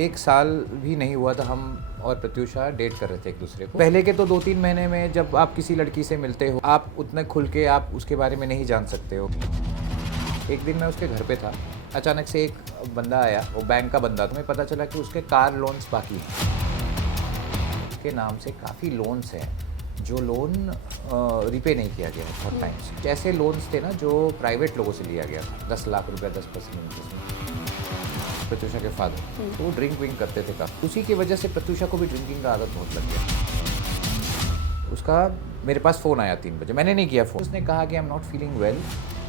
1 साल भी नहीं हुआ था हम और प्रत्यूषा डेट कर रहे थे एक दूसरे को। पहले के तो 2-3 महीने में जब आप किसी लड़की से मिलते हो, आप उतने खुल के आप उसके बारे में नहीं जान सकते हो। एक दिन मैं उसके घर पे था, अचानक से एक बंदा आया, वो बैंक का बंदा था। हमें पता चला कि उसके कार लोन्स बाकी हैं। उसके नाम से काफ़ी लोन्स हैं, जो लोन रिपे नहीं किया गया है बहुत टाइम से। ऐसे लोन्स थे ना जो प्राइवेट लोगों से लिया गया था, 10 लाख रुपया 10% इंटरेस्ट में। प्रत्यूषा के फादर, तो वो ड्रिंक विंक करते थे काफ़ी। उसी की वजह से प्रत्यूषा को भी ड्रिंकिंग का आदत बहुत लग गया। उसका मेरे पास फ़ोन आया 3 बजे, मैंने नहीं किया फ़ोन। उसने कहा कि I am not feeling well,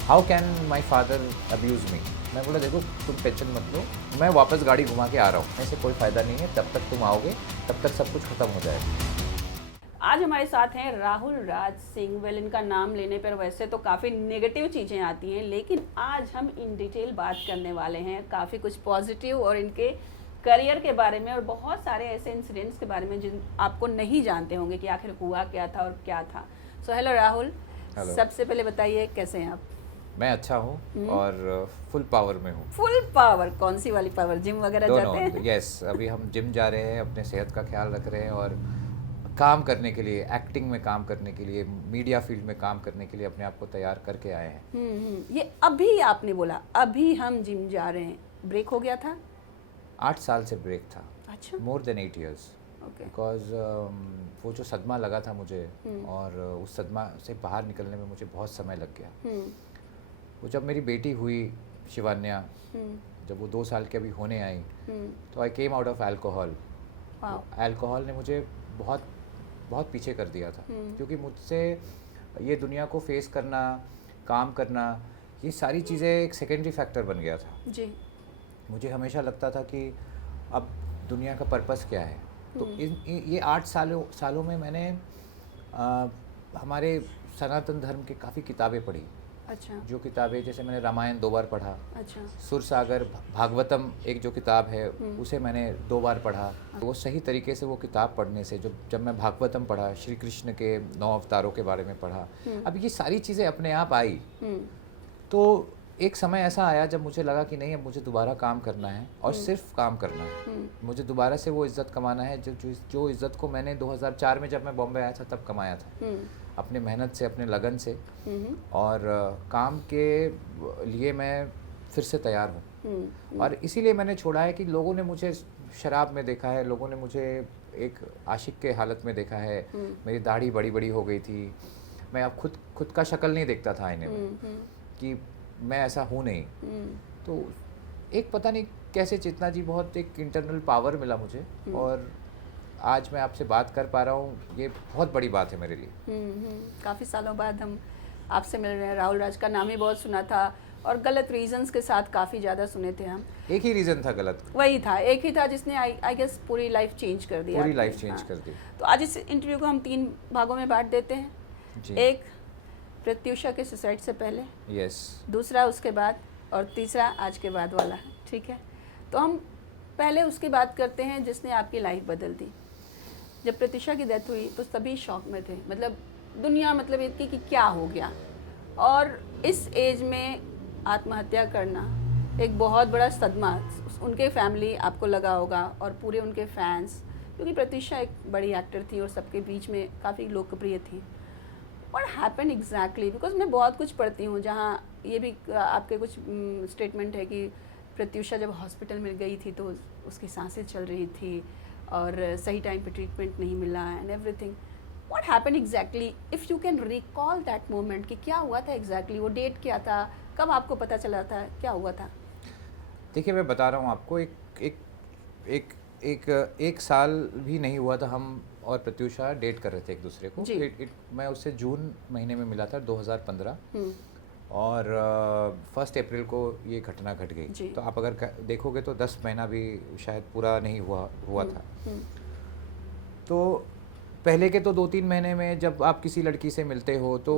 how can my father abuse मी। मैं बोला देखो तुम टेंशन मत लो, मैं वापस गाड़ी घुमा के आ रहा हूँ, ऐसे कोई फ़ायदा नहीं है, जब तक तुम आओगे तब तक सब कुछ ख़त्म हो जाएगा। आज हमारे साथ हैं राहुल राज सिंह। वेल, इनका नाम लेने पर वैसे तो काफ़ी नेगेटिव चीज़ें आती हैं, लेकिन आज हम इन डिटेल बात करने वाले हैं काफ़ी कुछ पॉजिटिव और इनके करियर के बारे में और बहुत सारे ऐसे इंसिडेंट्स के बारे में जिन आपको नहीं जानते होंगे कि आखिर हुआ क्या था और क्या था। So hello Rahul. Hello. सबसे पहले बताइए कैसे हैं आप? मैं अच्छा हूँ और फुल पावर में हूँ। Full power? कौन सी वाली पावर? जिम वगैरह जाते हैं? यस, अभी हम जिम जा रहे हैं, अपने सेहत का ख्याल रख रहे हैं और काम करने के लिए, एक्टिंग में काम करने के लिए, मीडिया फील्ड में काम करने के लिए अपने आप को तैयार करके आए हैं। ये अभी आपने बोला अभी हम जिम जा रहे हैं, ब्रेक हो गया था? 8 साल से ब्रेक था। अच्छा। More than 8 years. बिकॉज वो जो सदमा लगा था मुझे और उस सदमा से बाहर निकलने में मुझे बहुत समय लग गया। वो जब मेरी बेटी हुई शिवान्या, जब वो 2 साल की अभी होने आई, तो I came out of alcohol. Alcohol ने मुझे बहुत बहुत पीछे कर दिया था, क्योंकि मुझसे ये दुनिया को फेस करना, काम करना, ये सारी चीज़ें एक सेकेंडरी फैक्टर बन गया था जी। मुझे हमेशा लगता था कि अब दुनिया का पर्पस क्या है। तो ये 8 सालों में मैंने हमारे सनातन धर्म की काफ़ी किताबें पढ़ी। अच्छा। जो किताबें, जैसे मैंने रामायण 2 बार पढ़ा। अच्छा। सुरसागर भागवतम एक जो किताब है उसे मैंने 2 बार पढ़ा। वो सही तरीके से वो किताब पढ़ने से, जब मैं भागवतम पढ़ा, श्री कृष्ण के 9 अवतारों के बारे में पढ़ा, अब ये सारी चीज़ें अपने आप आई। तो एक समय ऐसा आया जब मुझे लगा कि नहीं, अब मुझे दोबारा काम करना है और सिर्फ काम करना है। मुझे दोबारा से वो इज़्ज़त कमाना है जो इज़्ज़त को मैंने 2004 में जब मैं बॉम्बे आया था तब कमाया था, अपने मेहनत से, अपने लगन से। और काम के लिए मैं फिर से तैयार हूँ। और इसीलिए मैंने छोड़ा है कि लोगों ने मुझे शराब में देखा है, लोगों ने मुझे एक आशिक के हालत में देखा है। मेरी दाढ़ी बड़ी बड़ी हो गई थी, मैं अब खुद का शक्ल नहीं देखता था आईने में कि मैं ऐसा हूँ नहीं। तो एक पता नहीं कैसे चेतना जी, बहुत एक इंटरनल पावर मिला मुझे और आज मैं आपसे बात कर पा रहा हूँ, ये बहुत बड़ी बात है मेरे लिए। काफ़ी सालों बाद हम आपसे मिल रहे हैं। राहुल राज का नाम ही बहुत सुना था और गलत रीजंस के साथ काफ़ी ज़्यादा सुने थे हम। एक ही रीज़न था गलत, वही था, एक ही था जिसने आई गेस पूरी लाइफ चेंज कर दिया। पूरी लाइफ चेंज कर दी। तो आज इस इंटरव्यू को हम 3 भागों में बांट देते हैं जी। एक प्रत्यूषा के सुसाइड से पहले, यस, दूसरा उसके बाद और तीसरा आज के बाद वाला। ठीक है, तो हम पहले उसकी बात करते हैं जिसने आपकी लाइफ बदल दी। जब प्रत्यूषा की डेथ हुई तो सभी शॉक में थे, मतलब दुनिया मतलब इतनी कि क्या हो गया। और इस एज में आत्महत्या करना एक बहुत बड़ा सदमा उनके फैमिली आपको लगा होगा और पूरे उनके फैंस, क्योंकि प्रत्यूषा एक बड़ी एक्टर थी और सबके बीच में काफ़ी लोकप्रिय थी। What happen exactly? बिकॉज मैं बहुत कुछ पढ़ती हूँ जहाँ ये भी आपके कुछ स्टेटमेंट है कि प्रत्यूषा जब हॉस्पिटल में गई थी तो उसकी सांसें चल रही थी और सही टाइम पे ट्रीटमेंट नहीं मिला and everything. What happen exactly, if you can recall that moment कि क्या हुआ था एग्जैक्टली, वो डेट क्या था, कब आपको पता चला था, क्या हुआ था? देखिए मैं बता रहा हूँ आपको, एक साल भी नहीं हुआ था हम और प्रत्यूषा डेट कर रहे थे एक दूसरे को। मैं उससे जून महीने में मिला था 2015 और 1 अप्रैल को ये घटना घट गई। तो आप अगर देखोगे तो 10 महीना भी शायद पूरा नहीं हुआ था। तो पहले के तो 2-3 महीने में जब आप किसी लड़की से मिलते हो तो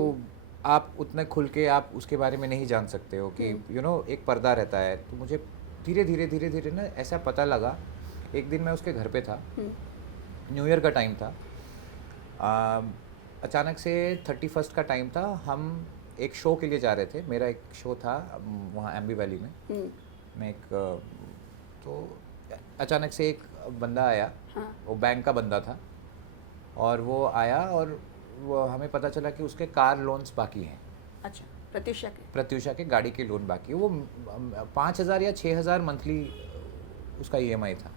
आप उतने खुल के आप उसके बारे में नहीं जान सकते हो कि एक पर्दा रहता है। तो मुझे धीरे धीरे ना ऐसा पता लगा। एक दिन मैं उसके घर पे था, न्यू ईयर का टाइम था, अचानक से 31 का टाइम था। हम एक शो के लिए जा रहे थे, मेरा एक शो था वहाँ एम्बी वैली में। मैं एक तो अचानक से एक बंदा आया, हाँ। वो बैंक का बंदा था, और वो आया और वो हमें पता चला कि उसके कार लोन्स बाकी हैं, अच्छा, प्रत्युषा के गाड़ी के लोन बाकी है। वो 5,000 या 6,000 मंथली उसका EMI था।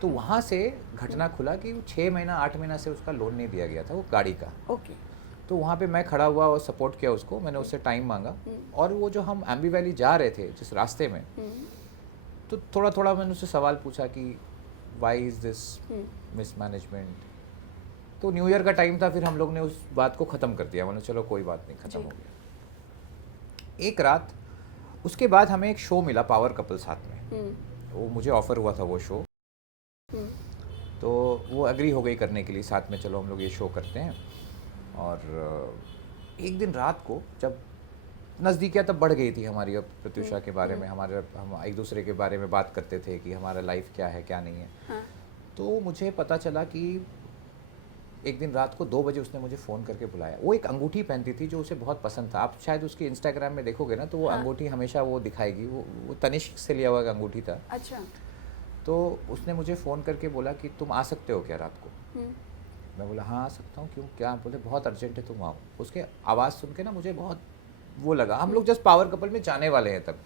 तो वहाँ से घटना खुला कि 6 महीना 8 महीना से उसका लोन नहीं दिया गया था, वो गाड़ी का। ओके। तो वहाँ पे मैं खड़ा हुआ और सपोर्ट किया उसको, मैंने उससे टाइम मांगा। और वो जो हम एम्बी वैली जा रहे थे जिस रास्ते में, तो थोड़ा थोड़ा मैंने उससे सवाल पूछा कि वाई इज़ दिस मिसमैनेजमेंट। तो न्यू ईयर का टाइम था, फिर हम लोग ने उस बात को ख़त्म कर दिया। मैंने चलो कोई बात नहीं, ख़त्म हो गया। एक रात उसके बाद हमें एक शो मिला, पावर कपल साथ में। वो मुझे ऑफ़र हुआ था वो शो, तो वो एग्री हो गई करने के लिए साथ में, चलो हम लोग ये शो करते हैं। और एक दिन रात को जब नज़दीकियाँ तब बढ़ गई थी हमारी, अब प्रत्युषा के बारे में हम एक दूसरे के बारे में बात करते थे कि हमारा लाइफ क्या है क्या नहीं है। हाँ। तो मुझे पता चला कि एक दिन रात को 2 बजे उसने मुझे फ़ोन करके बुलाया। वो एक अंगूठी पहनती थी जो उसे बहुत पसंद था। आप शायद उसके इंस्टाग्राम में देखोगे ना, तो वो अंगूठी हमेशा वो दिखाएगी। वो तनिष्क से लिया हुआ एक अंगूठी था। अच्छा। तो उसने मुझे फ़ोन करके बोला कि तुम आ सकते हो क्या रात को? मैं बोला हाँ आ सकता हूँ। क्यों, क्या? बोले बहुत अर्जेंट है, तुम आओ। उसके आवाज़ सुन के ना मुझे बहुत वो लगा। हम लोग जस्ट पावर कपल में जाने वाले हैं तब।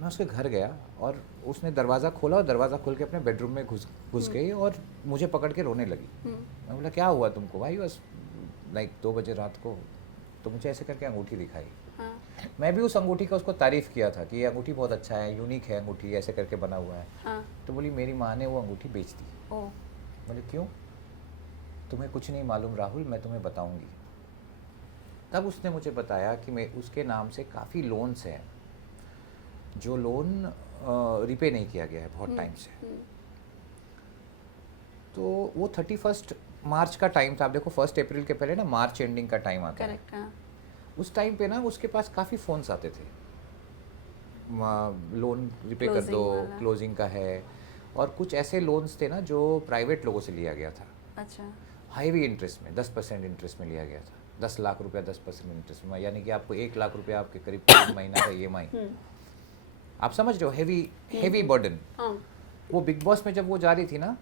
मैं उसके घर गया और उसने दरवाज़ा खोला और दरवाज़ा खोल के अपने बेडरूम में घुस गई और मुझे पकड़ के रोने लगी। मैं बोला क्या हुआ तुमको? भाई बस लाइक 2 बजे रात को। तो मुझे ऐसे करके अंगूठी दिखाई। हाँ। मैं भी उस अंगूठी का उसको तारीफ़ किया था कि ये अंगूठी बहुत अच्छा है, यूनिक है अंगूठी, ऐसे करके बना हुआ है। हाँ। तो बोली मेरी माँ ने वो अंगूठी बेच दी। ओह। बोले क्यों? तुम्हें कुछ नहीं मालूम राहुल, मैं तुम्हें बताऊंगी। तब उसने मुझे बताया कि मैं उसके नाम से काफ़ी लोन्स हैं जो लोन रिपे नहीं किया गया है बहुत टाइम से। तो वो 31 मार्च का टाइम था। आप देखो 1 अप्रैल के पहले ना मार्च एंडिंग का टाइम आता है। करेक्ट। हाँ। उस टाइम पे ना उसके पास काफ़ी फ़ोन्स आते थे, लोन रिपे कर Closing दो, वाला। क्लोजिंग का है। और कुछ ऐसे लोन्स थे ना जो प्राइवेट लोगों से लिया गया था, अच्छा। हाईवी इंटरेस्ट में, 10% इंटरेस्ट में लिया गया था। 10 लाख रुपया 10% इंटरेस्ट में, यानी कि आपको 1 लाख रुपया आपके करीब 3 महीना का EMI। आप समझ रहे हो? Heavy burden. हाँ। वो बिग बॉस में जब वो जा रही थी ना,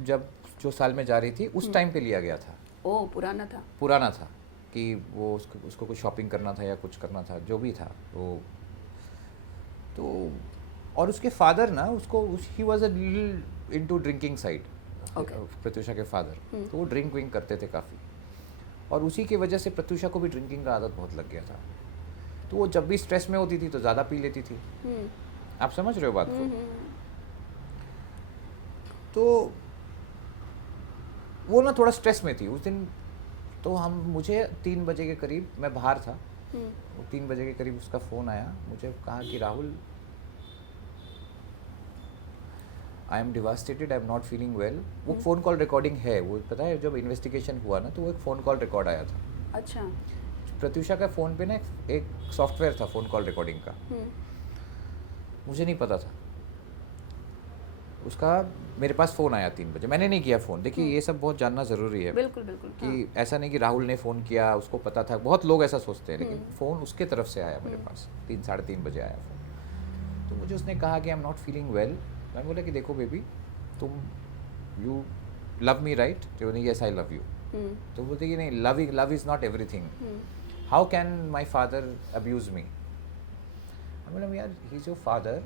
जब जो साल में जा रही थी उस टाइम पे लिया गया था। ओह, पुराना था कि वो उसको कुछ शॉपिंग करना था या कुछ करना था, जो भी था वो। तो और उसके फादर ना उसको he was a little into drinking side. Pratyusha के फादर तो वो ड्रिंक विंक करते थे काफ़ी, और उसी की वजह से प्रत्युषा को भी ड्रिंकिंग का आदत बहुत लग गया था। तो वो जब भी स्ट्रेस में होती थी तो ज़्यादा पी लेती थी। आप समझ रहे हो बात को? तो वो ना थोड़ा स्ट्रेस में थी उस दिन। तो मुझे 3 बजे के करीब, मैं बाहर था, 3 बजे के करीब उसका फ़ोन आया। मुझे कहा कि Rahul, I am devastated, I am not feeling well. वो फ़ोन कॉल रिकॉर्डिंग है, वो पता है जब इन्वेस्टिगेशन हुआ ना तो वो एक फ़ोन कॉल रिकॉर्ड आया था। अच्छा। प्रत्युषा का फ़ोन पे ना एक सॉफ्टवेयर था फ़ोन कॉल रिकॉर्डिंग का। मुझे नहीं पता था उसका। मेरे पास फ़ोन आया 3 बजे, मैंने नहीं किया फ़ोन। देखिए ये सब बहुत जानना ज़रूरी है। बिल्कुल। कि ऐसा नहीं कि राहुल ने फ़ोन किया, उसको पता था। बहुत लोग ऐसा सोचते हैं, लेकिन फ़ोन उसके तरफ से आया मेरे पास। 3 साढ़े 3 बजे आया फ़ोन। तो मुझे उसने कहा कि I am not feeling well. मैं बोला कि देखो बेबी, तुम यू लव मी राइट? तो बोली यस आई लव यू। तो बोलते कि नहीं, love is not everything. How can my father abuse मी? मैं बोला यार, he is your father,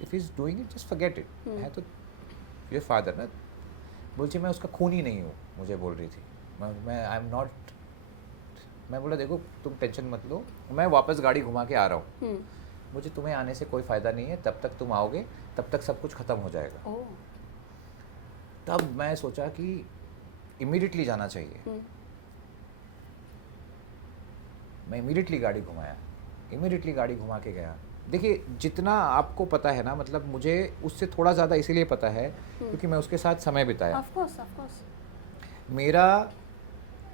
if he is doing it just forget it. है तो योर फादर ना। बोलती मैं उसका खून ही नहीं हूँ, मुझे बोल रही थी। मैं आई एम नॉट। मैं बोला देखो तुम टेंशन मत लो, मैं वापस गाड़ी घुमा के आ रहा हूँ। मुझे तुम्हें आने से कोई फ़ायदा नहीं है, तब तक तुम आओगे तब तक सब कुछ ख़त्म हो जाएगा। तब मैं सोचा कि इमीडिएटली जाना चाहिए। मैं इमीडिएटली गाड़ी घुमाया, इमीडिएटली गाड़ी घुमा के गया। देखिए जितना आपको पता है ना, मतलब मुझे उससे थोड़ा ज़्यादा इसीलिए पता है क्योंकि मैं उसके साथ समय बिताया। Of course. मेरा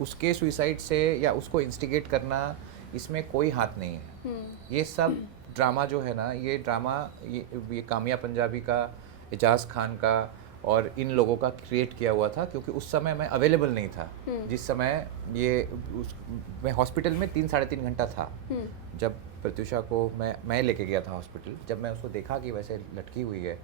उसके सुसाइड से या उसको इंस्टिगेट करना, इसमें कोई हाथ नहीं है। ये सब ड्रामा जो है ना, ये ड्रामा ये कामिया पंजाबी का, एजाज खान का और इन लोगों का क्रिएट किया हुआ था, क्योंकि उस समय मैं अवेलेबल नहीं था। जिस समय ये मैं हॉस्पिटल में 3-3.5 घंटा था जब प्रत्युषा को मैं लेके गया था हॉस्पिटल। जब मैं उसको देखा कि वैसे लटकी हुई है,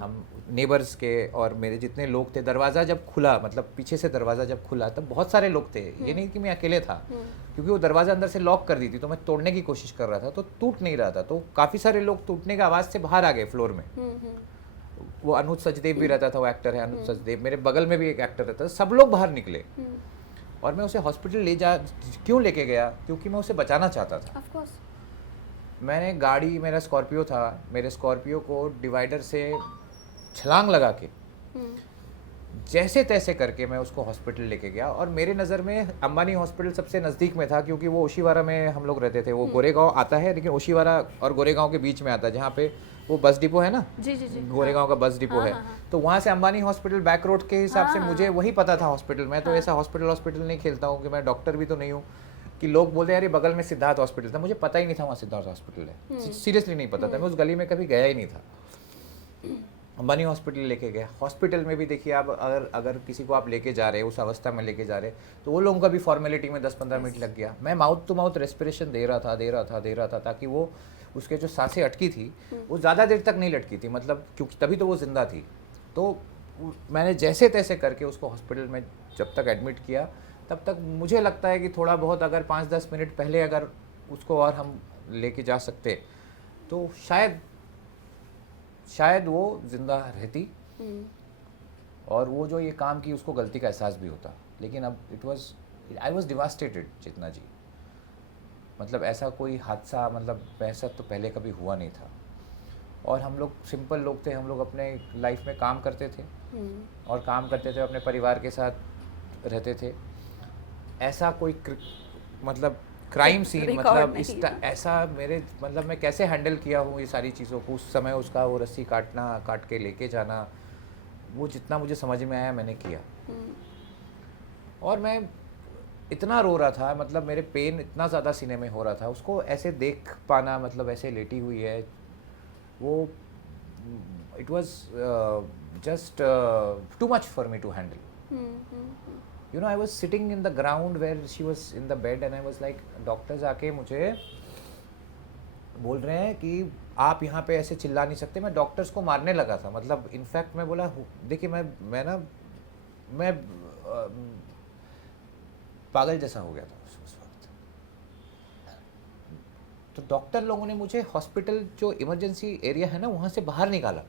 हम नेबर्स के और मेरे जितने लोग थे, दरवाज़ा जब खुला, मतलब पीछे से दरवाज़ा जब खुला तब बहुत सारे लोग थे, ये नहीं कि मैं अकेले था, क्योंकि वो दरवाज़ा अंदर से लॉक कर दी थी, तो मैं तोड़ने की कोशिश कर रहा था तो टूट नहीं रहा था, तो काफ़ी सारे लोग टूटने की आवाज़ से बाहर आ गए फ्लोर में। वो अनुज सचदेव भी रहता था, वो एक्टर है अनुज सचदेव, मेरे बगल में भी एक एक्टर रहता था, सब लोग बाहर निकले। और मैं उसे हॉस्पिटल क्यों लेके गया, क्योंकि मैं उसे बचाना चाहता था। Of course. मैंने गाड़ी, मेरा स्कॉर्पियो था, मेरे स्कॉर्पियो को डिवाइडर से छलांग लगा के जैसे तैसे करके मैं उसको हॉस्पिटल लेके गया। और मेरे नज़र में अंबानी हॉस्पिटल सबसे नज़दीक में था, क्योंकि वो ओशीवारा में हम लोग रहते थे। वो गोरेगांव आता है, लेकिन ओशीवारा और गोरेगांव के बीच में आता है, जहाँ पे वो बस डिपो है ना, जी जी जी, गोरेगांव का बस डिपो है। तो वहाँ से अंबानी हॉस्पिटल बैक रोड के हिसाब से मुझे वही पता था हॉस्पिटल। मैं तो ऐसा हॉस्पिटल नहीं खेलता हूँ कि मैं डॉक्टर भी तो नहीं हूँ कि लोग बोलते हैं यार बगल में सिद्धार्थ हॉस्पिटल था, मुझे पता ही नहीं था वहाँ सिद्धार्थ हॉस्पिटल है, सीरियसली नहीं पता था, मैं उस गली में कभी गया ही नहीं था। अंबानी हॉस्पिटल लेके गया। हॉस्पिटल में भी देखिए, आप अगर किसी को आप लेके जा रहे हैं, उस अवस्था में लेके जा रहे, तो वो लोगों का भी फॉर्मेलिटी में 10-15 मिनट लग गया। मैं माउथ टू माउथ रेस्पिरेशन दे रहा था ताकि वो उसके जो सांसें अटकी थी वो ज़्यादा देर तक नहीं लटकी थी, मतलब क्योंकि तभी तो वो जिंदा थी। तो मैंने जैसे तैसे करके उसको हॉस्पिटल में जब तक एडमिट किया, तब तक मुझे लगता है कि थोड़ा बहुत अगर 5-10 मिनट पहले अगर उसको और हम लेके जा सकते तो शायद वो जिंदा रहती, और वो जो ये काम की उसको गलती का एहसास भी होता। लेकिन अब आई वॉज डिवास्टेटेड चेतना जी, मतलब ऐसा कोई हादसा, मतलब ऐसा तो पहले कभी हुआ नहीं था। और हम लोग सिंपल लोग थे, हम लोग अपने लाइफ में काम करते थे और काम करते थे, अपने परिवार के साथ रहते थे। ऐसा कोई मतलब क्राइम सीन, मतलब ऐसा मेरे, मतलब मैं कैसे हैंडल किया हूँ ये सारी चीज़ों को। उस समय उसका वो रस्सी काट के लेके जाना, वो जितना मुझे समझ में आया मैंने किया। और मैं इतना रो रहा था, मतलब मेरे पेन इतना ज़्यादा सीने में हो रहा था, उसको ऐसे देख पाना, मतलब ऐसे लेटी हुई है वो, it was just too much for me to handle. You know, I was sitting in the ground where she was in the bed and I was like, doctors आके मुझे बोल रहे हैं कि आप यहाँ पे ऐसे चिल्ला नहीं सकते। मैं डॉक्टर्स को मारने लगा था, मतलब इनफैक्ट मैं बोला, देखिए मैं पागल जैसा हो गया था उस वक्त। तो डॉक्टर लोगों ने मुझे हॉस्पिटल जो इमरजेंसी एरिया है ना वहाँ से बाहर निकाला,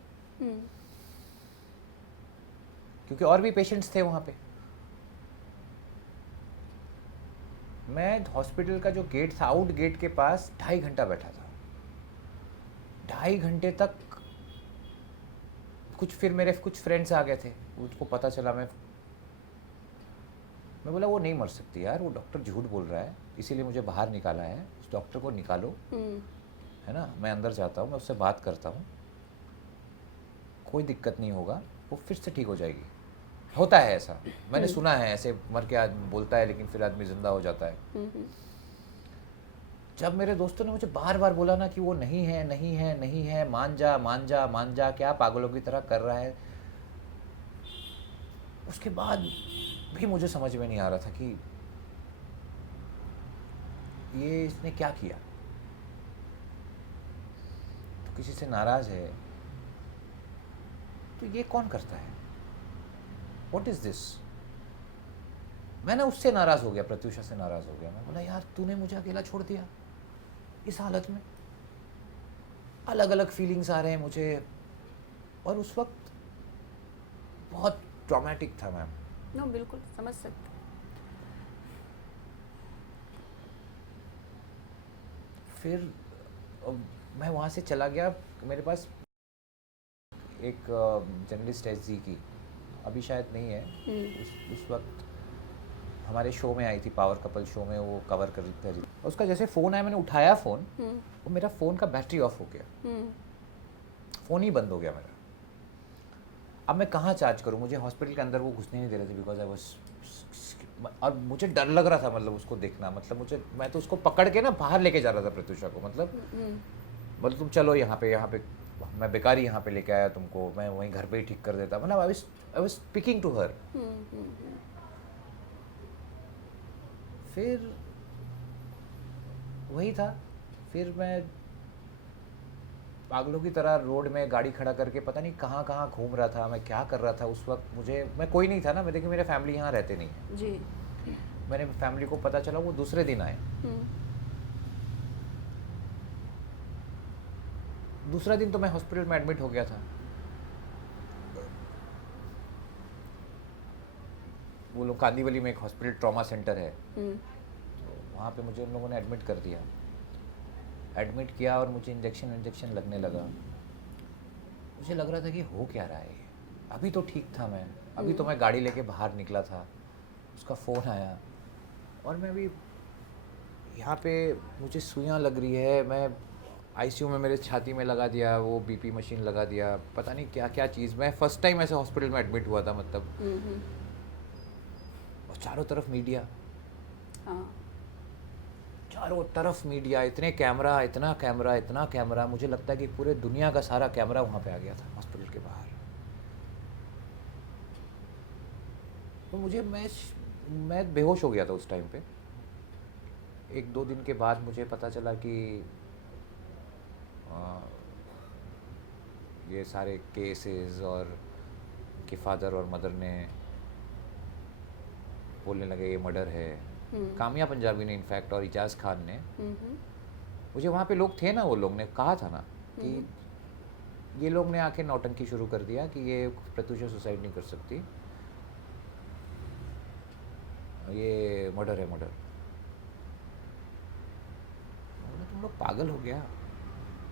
क्योंकि और भी पेशेंट्स थे वहाँ पे। मैं हॉस्पिटल का जो गेट था, आउट गेट के पास 2.5 घंटा बैठा था। 2.5 घंटे तक फिर मेरे कुछ फ्रेंड्स आ गए थे, उसको पता चला। मैं बोला वो नहीं मर सकती यार, वो डॉक्टर झूठ बोल रहा है, इसीलिए मुझे बाहर निकाला है। उस डॉक्टर को निकालो, है ना, मैं अंदर जाता हूँ, मैं उससे बात करता हूँ, कोई दिक्कत नहीं होगा, वो फिर से ठीक हो जाएगी। होता है ऐसा, मैंने सुना है, ऐसे मर के आदमी बोलता है लेकिन फिर आदमी जिंदा हो जाता है। जब मेरे दोस्तों ने मुझे बार बार बोला ना कि वो नहीं है, मान जा, क्या पागलों की तरह कर रहा है, उसके बाद भी मुझे समझ में नहीं आ रहा था कि ये इसने क्या किया। तो किसी से नाराज है तो ये कौन करता है, व्हाट इज दिस। मैं ना उससे नाराज हो गया, प्रत्युषा से नाराज हो गया। मैं बोला यार तूने मुझे अकेला छोड़ दिया इस हालत में, अलग अलग फीलिंग्स आ रहे हैं मुझे। और उस वक्त बहुत ट्रॉमेटिक था मैम। नो बिल्कुल समझ सकते। फिर मैं वहाँ से चला गया, मेरे पास एक जर्नलिस्ट है जी की, अभी शायद नहीं है, उस वक्त हमारे शो में आई थी, पावर कपल शो में वो कवर कर रही थी। उसका जैसे फ़ोन आया, मैंने उठाया फ़ोन, वो मेरा फ़ोन का बैटरी ऑफ हो गया, फ़ोन ही बंद हो गया मेरा। अब मैं कहाँ चार्ज करूँ, मुझे हॉस्पिटल के अंदर वो घुसने नहीं दे रहे थे, बिकॉज आई वाज, और मुझे डर लग रहा था, मतलब उसको देखना, मतलब मैं तो उसको पकड़ के ना बाहर लेके जा रहा था प्रत्युषा को, मतलब तुम चलो यहाँ पे मैं बेकार ही यहाँ पे लेके आया तुमको, मैं वहीं घर पे ही ठीक कर देता, मतलब I was speaking to her. फिर वही था, फिर मैं पागलों की तरह रोड में गाड़ी खड़ा करके पता नहीं कहाँ कहाँ घूम रहा था, मैं क्या कर रहा था उस वक्त। मैं कोई नहीं था ना, मैं देखिए मेरे फैमिली यहाँ रहते नहीं है जी। मैंने फैमिली को पता चला वो दूसरे दिन आए। दूसरा दिन तो मैं हॉस्पिटल में एडमिट हो गया था। वो लोग कांदीवली में एक हॉस्पिटल ट्रॉमा सेंटर है, तो वहाँ पे मुझे उन लोगों ने एडमिट कर दिया। एडमिट किया और मुझे इंजेक्शन लगने लगा। मुझे लग रहा था कि हो क्या रहा है। अभी तो ठीक था मैं, अभी तो मैं गाड़ी लेके बाहर निकला था, उसका फ़ोन आया और मैं अभी यहाँ पे मुझे सुइयाँ लग रही है। मैं आईसीयू में मेरे छाती में लगा दिया, वो बीपी मशीन लगा दिया, पता नहीं क्या क्या चीज़। मैं फर्स्ट टाइम ऐसे हॉस्पिटल में एडमिट हुआ था मतलब। और चारों तरफ मीडिया, चारों तरफ मीडिया, इतने कैमरा, इतना कैमरा, इतना कैमरा। मुझे लगता है कि पूरे दुनिया का सारा कैमरा वहाँ पे आ गया था हॉस्पिटल के बाहर। तो मैं बेहोश हो गया था उस टाइम पे। 1-2 दिन के बाद मुझे पता चला कि ये सारे केसेस और कि फादर और मदर ने बोलने लगे ये मर्डर है। कामिया पंजाबी ने इनफैक्ट और इजाज़ खान ने, मुझे वहाँ पे लोग थे ना, वो लोग ने कहा था ना कि ये लोग ने आके नौटंकी शुरू कर दिया कि ये प्रत्युषा सुसाइड नहीं कर सकती, ये मर्डर है मर्डर। तुम लोग पागल हो गया,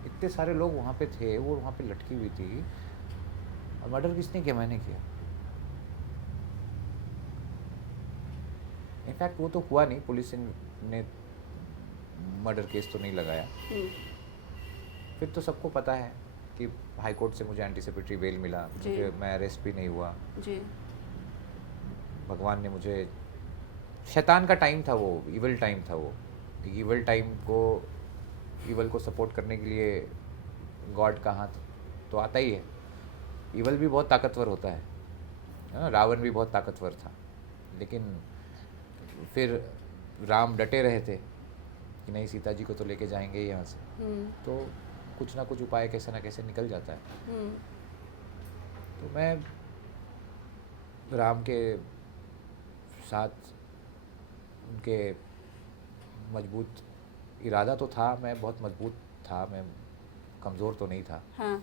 इतने सारे लोग वहाँ पे थे, वो वहाँ पे लटकी हुई थी, और मर्डर किसने किया? मैंने किया। इनफैक्ट वो तो हुआ नहीं, पुलिस ने मर्डर केस तो नहीं लगाया। फिर तो सबको पता है कि हाई कोर्ट से मुझे एंटीसिपेटरी बेल मिला, मुझे मैं अरेस्ट भी नहीं हुआ जी। भगवान ने मुझे, शैतान का टाइम था वो, इवल टाइम था वो। इवल टाइम को, इवल को सपोर्ट करने के लिए गॉड का हाथ तो आता ही है। इवल भी बहुत ताकतवर होता है, रावण भी बहुत ताकतवर था, लेकिन फिर राम डटे रहे थे कि नहीं, सीता जी को तो लेके जाएंगे यहाँ से। तो कुछ ना कुछ उपाय कैसे ना कैसे निकल जाता है। तो मैं राम के साथ, उनके मजबूत इरादा तो था, मैं बहुत मजबूत था, मैं कमज़ोर तो नहीं था। हाँ।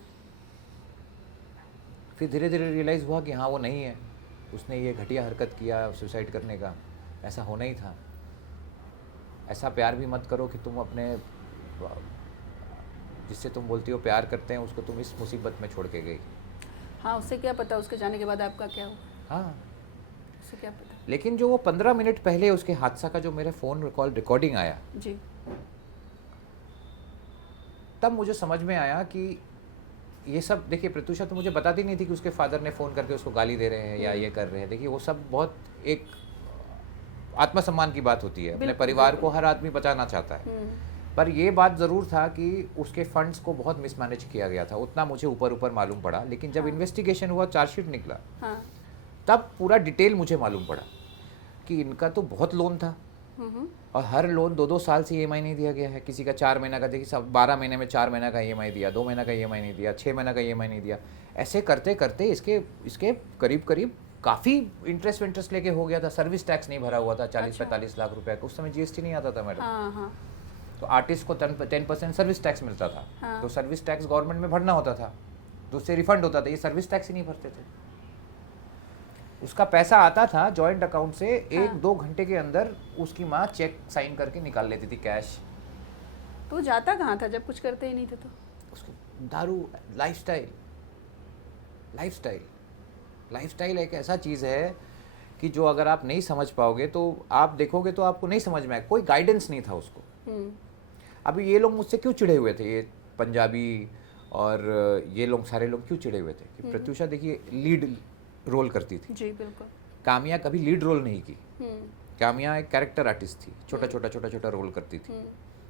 फिर धीरे धीरे रियलाइज़ हुआ कि हाँ वो नहीं है, उसने ये घटिया हरकत किया सुसाइड करने का, ऐसा होना ही था। ऐसा प्यार भी मत करो कि तुम अपने, जिससे तुम बोलती हो प्यार करते हैं, उसको तुम इस मुसीबत में छोड़ के गई। हाँ, उससे क्या पता उसके जाने के बाद आपका क्या हो। हाँ, उससे क्या पता। लेकिन जो वो 15 मिनट पहले उसके हादसा का जो मेरे फ़ोन कॉल रिकॉर्डिंग आया जी, तब मुझे समझ में आया कि ये सब, देखिए प्रत्युषा तो मुझे बताती नहीं थी कि उसके फादर ने फ़ोन करके उसको गाली दे रहे हैं या ये कर रहे हैं। देखिए वो सब बहुत एक आत्मसम्मान की बात होती है, अपने परिवार को हर आदमी बचाना चाहता है। पर ये बात ज़रूर था कि उसके फंड्स को बहुत मिसमैनेज किया गया था, उतना मुझे ऊपर मालूम पड़ा। लेकिन जब इन्वेस्टिगेशन हुआ, चार्जशीट निकला, तब पूरा डिटेल मुझे मालूम पड़ा कि इनका तो बहुत लोन था, और हर लोन 2-2 साल से EMI नहीं दिया गया है। किसी का 4 महीना का, देखिए सब 12 महीने में 4 महीना का EMI दिया, 2 महीना का EMI नहीं दिया, 6 महीना का EMI नहीं दिया। ऐसे करते करते इसके करीब काफ़ी इंटरेस्ट लेके हो गया था। सर्विस टैक्स नहीं भरा हुआ था 40-45 लाख रुपए का। उस समय GST नहीं आता था मैडम। तो आर्टिस्ट को 10% सर्विस टैक्स मिलता था। तो सर्विस टैक्स गवर्नमेंट में भरना होता था, तो उससे रिफंड होता था। ये सर्विस टैक्स ही नहीं भरते थे। उसका पैसा आता था जॉइंट अकाउंट से, 1-2 घंटे के अंदर उसकी माँ चेक साइन करके निकाल लेती थी कैश। तो जाता कहाँ था जब कुछ करते ही नहीं थे? तो उसको दारू, लाइफस्टाइल एक ऐसा चीज़ है कि जो अगर आप नहीं समझ पाओगे तो आप देखोगे तो आपको नहीं समझ में आए। कोई गाइडेंस नहीं था उसको। अभी ये लोग मुझसे क्यों चिढ़े हुए थे, ये पंजाबी और ये लोग, सारे लोग क्यों चिढ़े हुए थे कि प्रत्युषा देखिए लीड रोल करती थी जी, बिल्कुल। कामिया कभी लीड रोल नहीं की। कामिया एक कैरेक्टर आर्टिस्ट थी, छोटा छोटा रोल करती थी।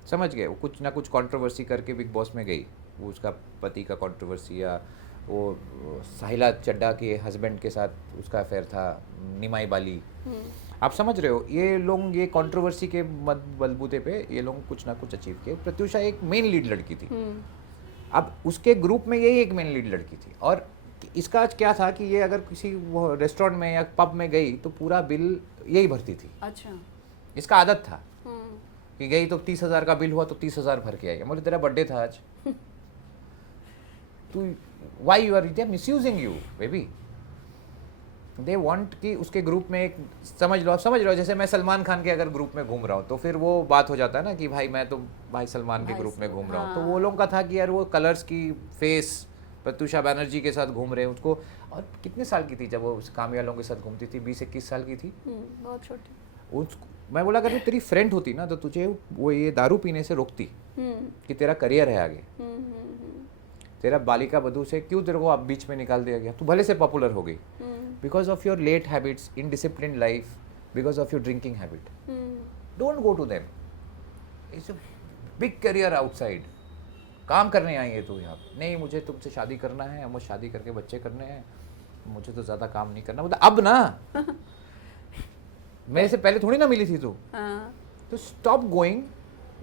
समझ गए? वो कुछ ना कुछ कंट्रोवर्सी करके बिग बॉस में गई, वो उसका पति का कंट्रोवर्सी, या वो साहिला चड्डा के हस्बैंड के साथ उसका अफेयर था, निमाई बाली, आप समझ रहे हो, ये लोग ये कंट्रोवर्सी के बलबूते पे ये लोग कुछ ना कुछ अचीव किए। प्रत्युषा एक मेन लीड लड़की थी, अब उसके ग्रुप में यही एक मेन लीड लड़की थी, और इसका आज क्या था कि ये अगर किसी वो रेस्टोरेंट में या पब में गई तो पूरा बिल यही भरती थी। अच्छा। इसका आदत था कि गई तो 30,000 का बिल हुआ तो 30,000 भर के आएगा। मुझे तेरा बर्थडे था आज, तू why you are they misusing you baby, they want कि उसके ग्रुप में एक समझ लो जैसे मैं सलमान खान के अगर ग्रुप में घूम रहा हूँ तो फिर वो बात हो जाता है ना कि भाई मैं तो भाई सलमान के ग्रुप में घूम रहा हूँ। तो वो लोगों का था कि यार वो कलर्स की फेस प्रत्युषा बैनर्जी के साथ घूम रहे हैं उसको। और कितने साल की थी जब वो कामिया लोगों के साथ घूमती थी? 20-21 साल की थी, बहुत छोटी। उसको मैं बोला अगर तेरी फ्रेंड होती ना तो तुझे वो ये दारू पीने से रोकती कि तेरा करियर है आगे, तेरा बालिका बधू से क्यों तेरे को अब बीच में निकाल दिया गया? तू भले से पॉपुलर हो गई because of your late habits, indiscipline life, because of your drinking habit. Don't go to them, it's a big career outside, काम करने आई है तू यहाँ पे। नहीं मुझे तुमसे शादी करना है, मुझे शादी करके बच्चे करने हैं, मुझे तो ज़्यादा काम नहीं करना। मतलब अब ना मेरे से पहले थोड़ी ना मिली थी तू, तो stop going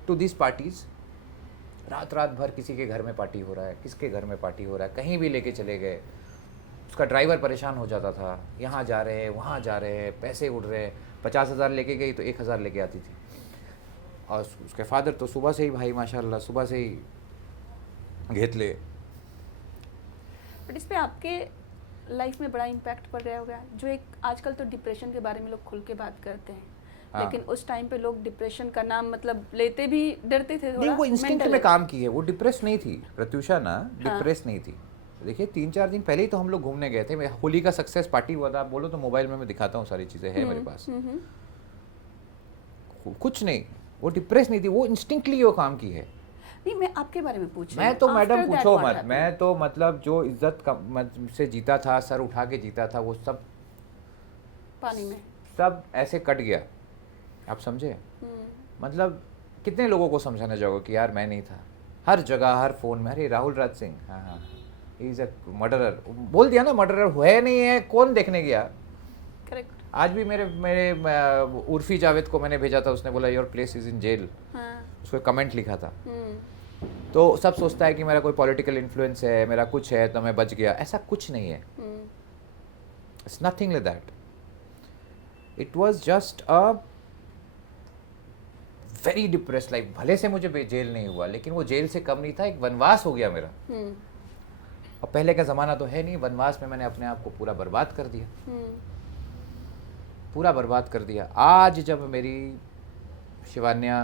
to this parties. रात रात भर किसी के घर में पार्टी हो रहा है, किसके घर में पार्टी हो रहा है, कहीं भी लेके चले गए। उसका ड्राइवर परेशान हो जाता था, यहाँ जा रहे हैं वहाँ जा रहे हैं, पैसे उड़ रहे हैं। 50,000 लेके गई तो 1,000 लेके आती थी। और उसके फादर तो सुबह से ही भाई माशाल्लाह सुबह से ही घेत ले। बट इस पे आपके लाइफ में बड़ा इम्पैक्ट पड़ रहा होगा। जो एक आजकल तो डिप्रेशन के बारे में लोग खुल के बात करते हैं, हाँ। लेकिन उस टाइम पे लोग डिप्रेशन का नाम मतलब लेते भी डरते थे थोड़ा। नहीं वो इंस्टिंक्ट में काम की है, वो डिप्रेस नहीं थी प्रत्युषा ना, डिप्रेस नहीं थी। देखिए 3-4 दिन पहले ही तो हम लोग घूमने गए थे, होली का सक्सेस पार्टी हुआ था। आप बोलो तो मोबाइल में मैं दिखाता हूँ, सारी चीज़ें हैं मेरे पास। कुछ नहीं, वो डिप्रेस नहीं थी, वो इंस्टिंक्टली वो काम की है। नहीं मैं आपके बारे में पूछ रही मैं हूँ। तो After मैडम that पूछो what मत, happened? मैं तो मतलब जो इज्जत से जीता था, सर उठा के जीता था, वो सब पानी में सब ऐसे कट गया। आप समझे? मतलब कितने लोगों को समझाना चाहोगे कि यार मैं नहीं था? हर जगह हर फोन में अरे राहुल राज सिंह, हाँ ही इज अ मर्डरर, बोल दिया ना मर्डरर है नहीं है, कौन देखने गया? करेक्ट। आज भी मेरे उर्फी जावेद को मैंने भेजा था, उसने बोला your place is in jail, उसको कमेंट लिखा था। तो सब सोचता है कि मेरा कोई पॉलिटिकल इन्फ्लुएंस है, मेरा कुछ है तो मैं बच गया। ऐसा कुछ नहीं है, it's nothing like that. It was just a very depress life. भले से मुझे जेल नहीं हुआ, लेकिन वो जेल से कम नहीं था, एक वनवास हो गया मेरा। और पहले का ज़माना तो है नहीं, वनवास में मैंने अपने आप को पूरा बर्बाद कर दिया, पूरा बर्बाद कर दिया। आज जब मेरी शिवान्या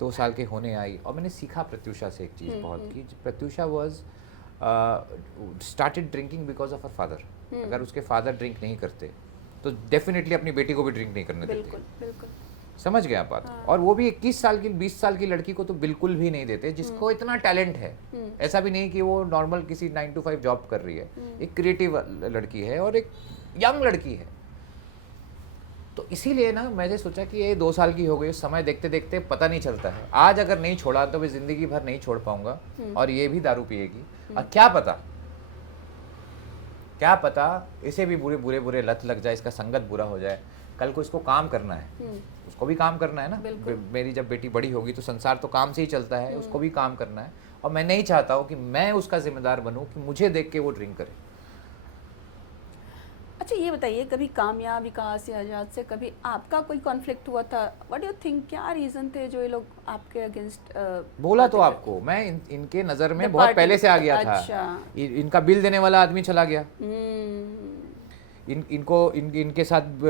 2 साल के होने आई और मैंने सीखा प्रत्युषा से एक चीज़ बहुत कि Pratyusha was started drinking because of her father. अगर उसके फादर ड्रिंक नहीं करते तो डेफिनेटली अपनी बेटी को भी ड्रिंक नहीं करने देते। बिल्कुल बिल्कुल समझ गए आप बात? हाँ। और वो भी 21 साल की 20 साल की लड़की को तो बिल्कुल भी नहीं देते, जिसको इतना टैलेंट है। ऐसा भी नहीं कि वो नॉर्मल किसी 9 to 5 जॉब कर रही है, एक क्रिएटिव लड़की है और एक यंग लड़की है। तो इसीलिए ना मैंने सोचा कि ये 2 साल की हो गई, समय देखते देखते पता नहीं चलता है। आज अगर नहीं छोड़ा तो मैं जिंदगी भर नहीं छोड़ पाऊंगा, और ये भी दारू पिएगी। और क्या पता इसे भी बुरे लत लग जाए, इसका संगत बुरा हो जाए। कल को इसको काम करना है, उसको भी काम करना है ना। मेरी जब बेटी बड़ी होगी तो संसार तो काम से ही चलता है, उसको भी काम करना है। और मैं नहीं चाहता हूँ कि मैं उसका जिम्मेदार बनूं कि मुझे देख के वो ड्रिंक करे। अच्छा ये बताइए, कभी कामयाब विकास या आजाद से कभी आपका कोई कॉन्फ्लिक्ट हुआ था? व्हाट डू यू थिंक, क्या रीजन थे जो ये लोग आपके अगेंस्ट बोला तो आपको मैं इनके नजर में बहुत पहले से आ गया था। इनका बिल देने वाला आदमी चला गया। इनके साथ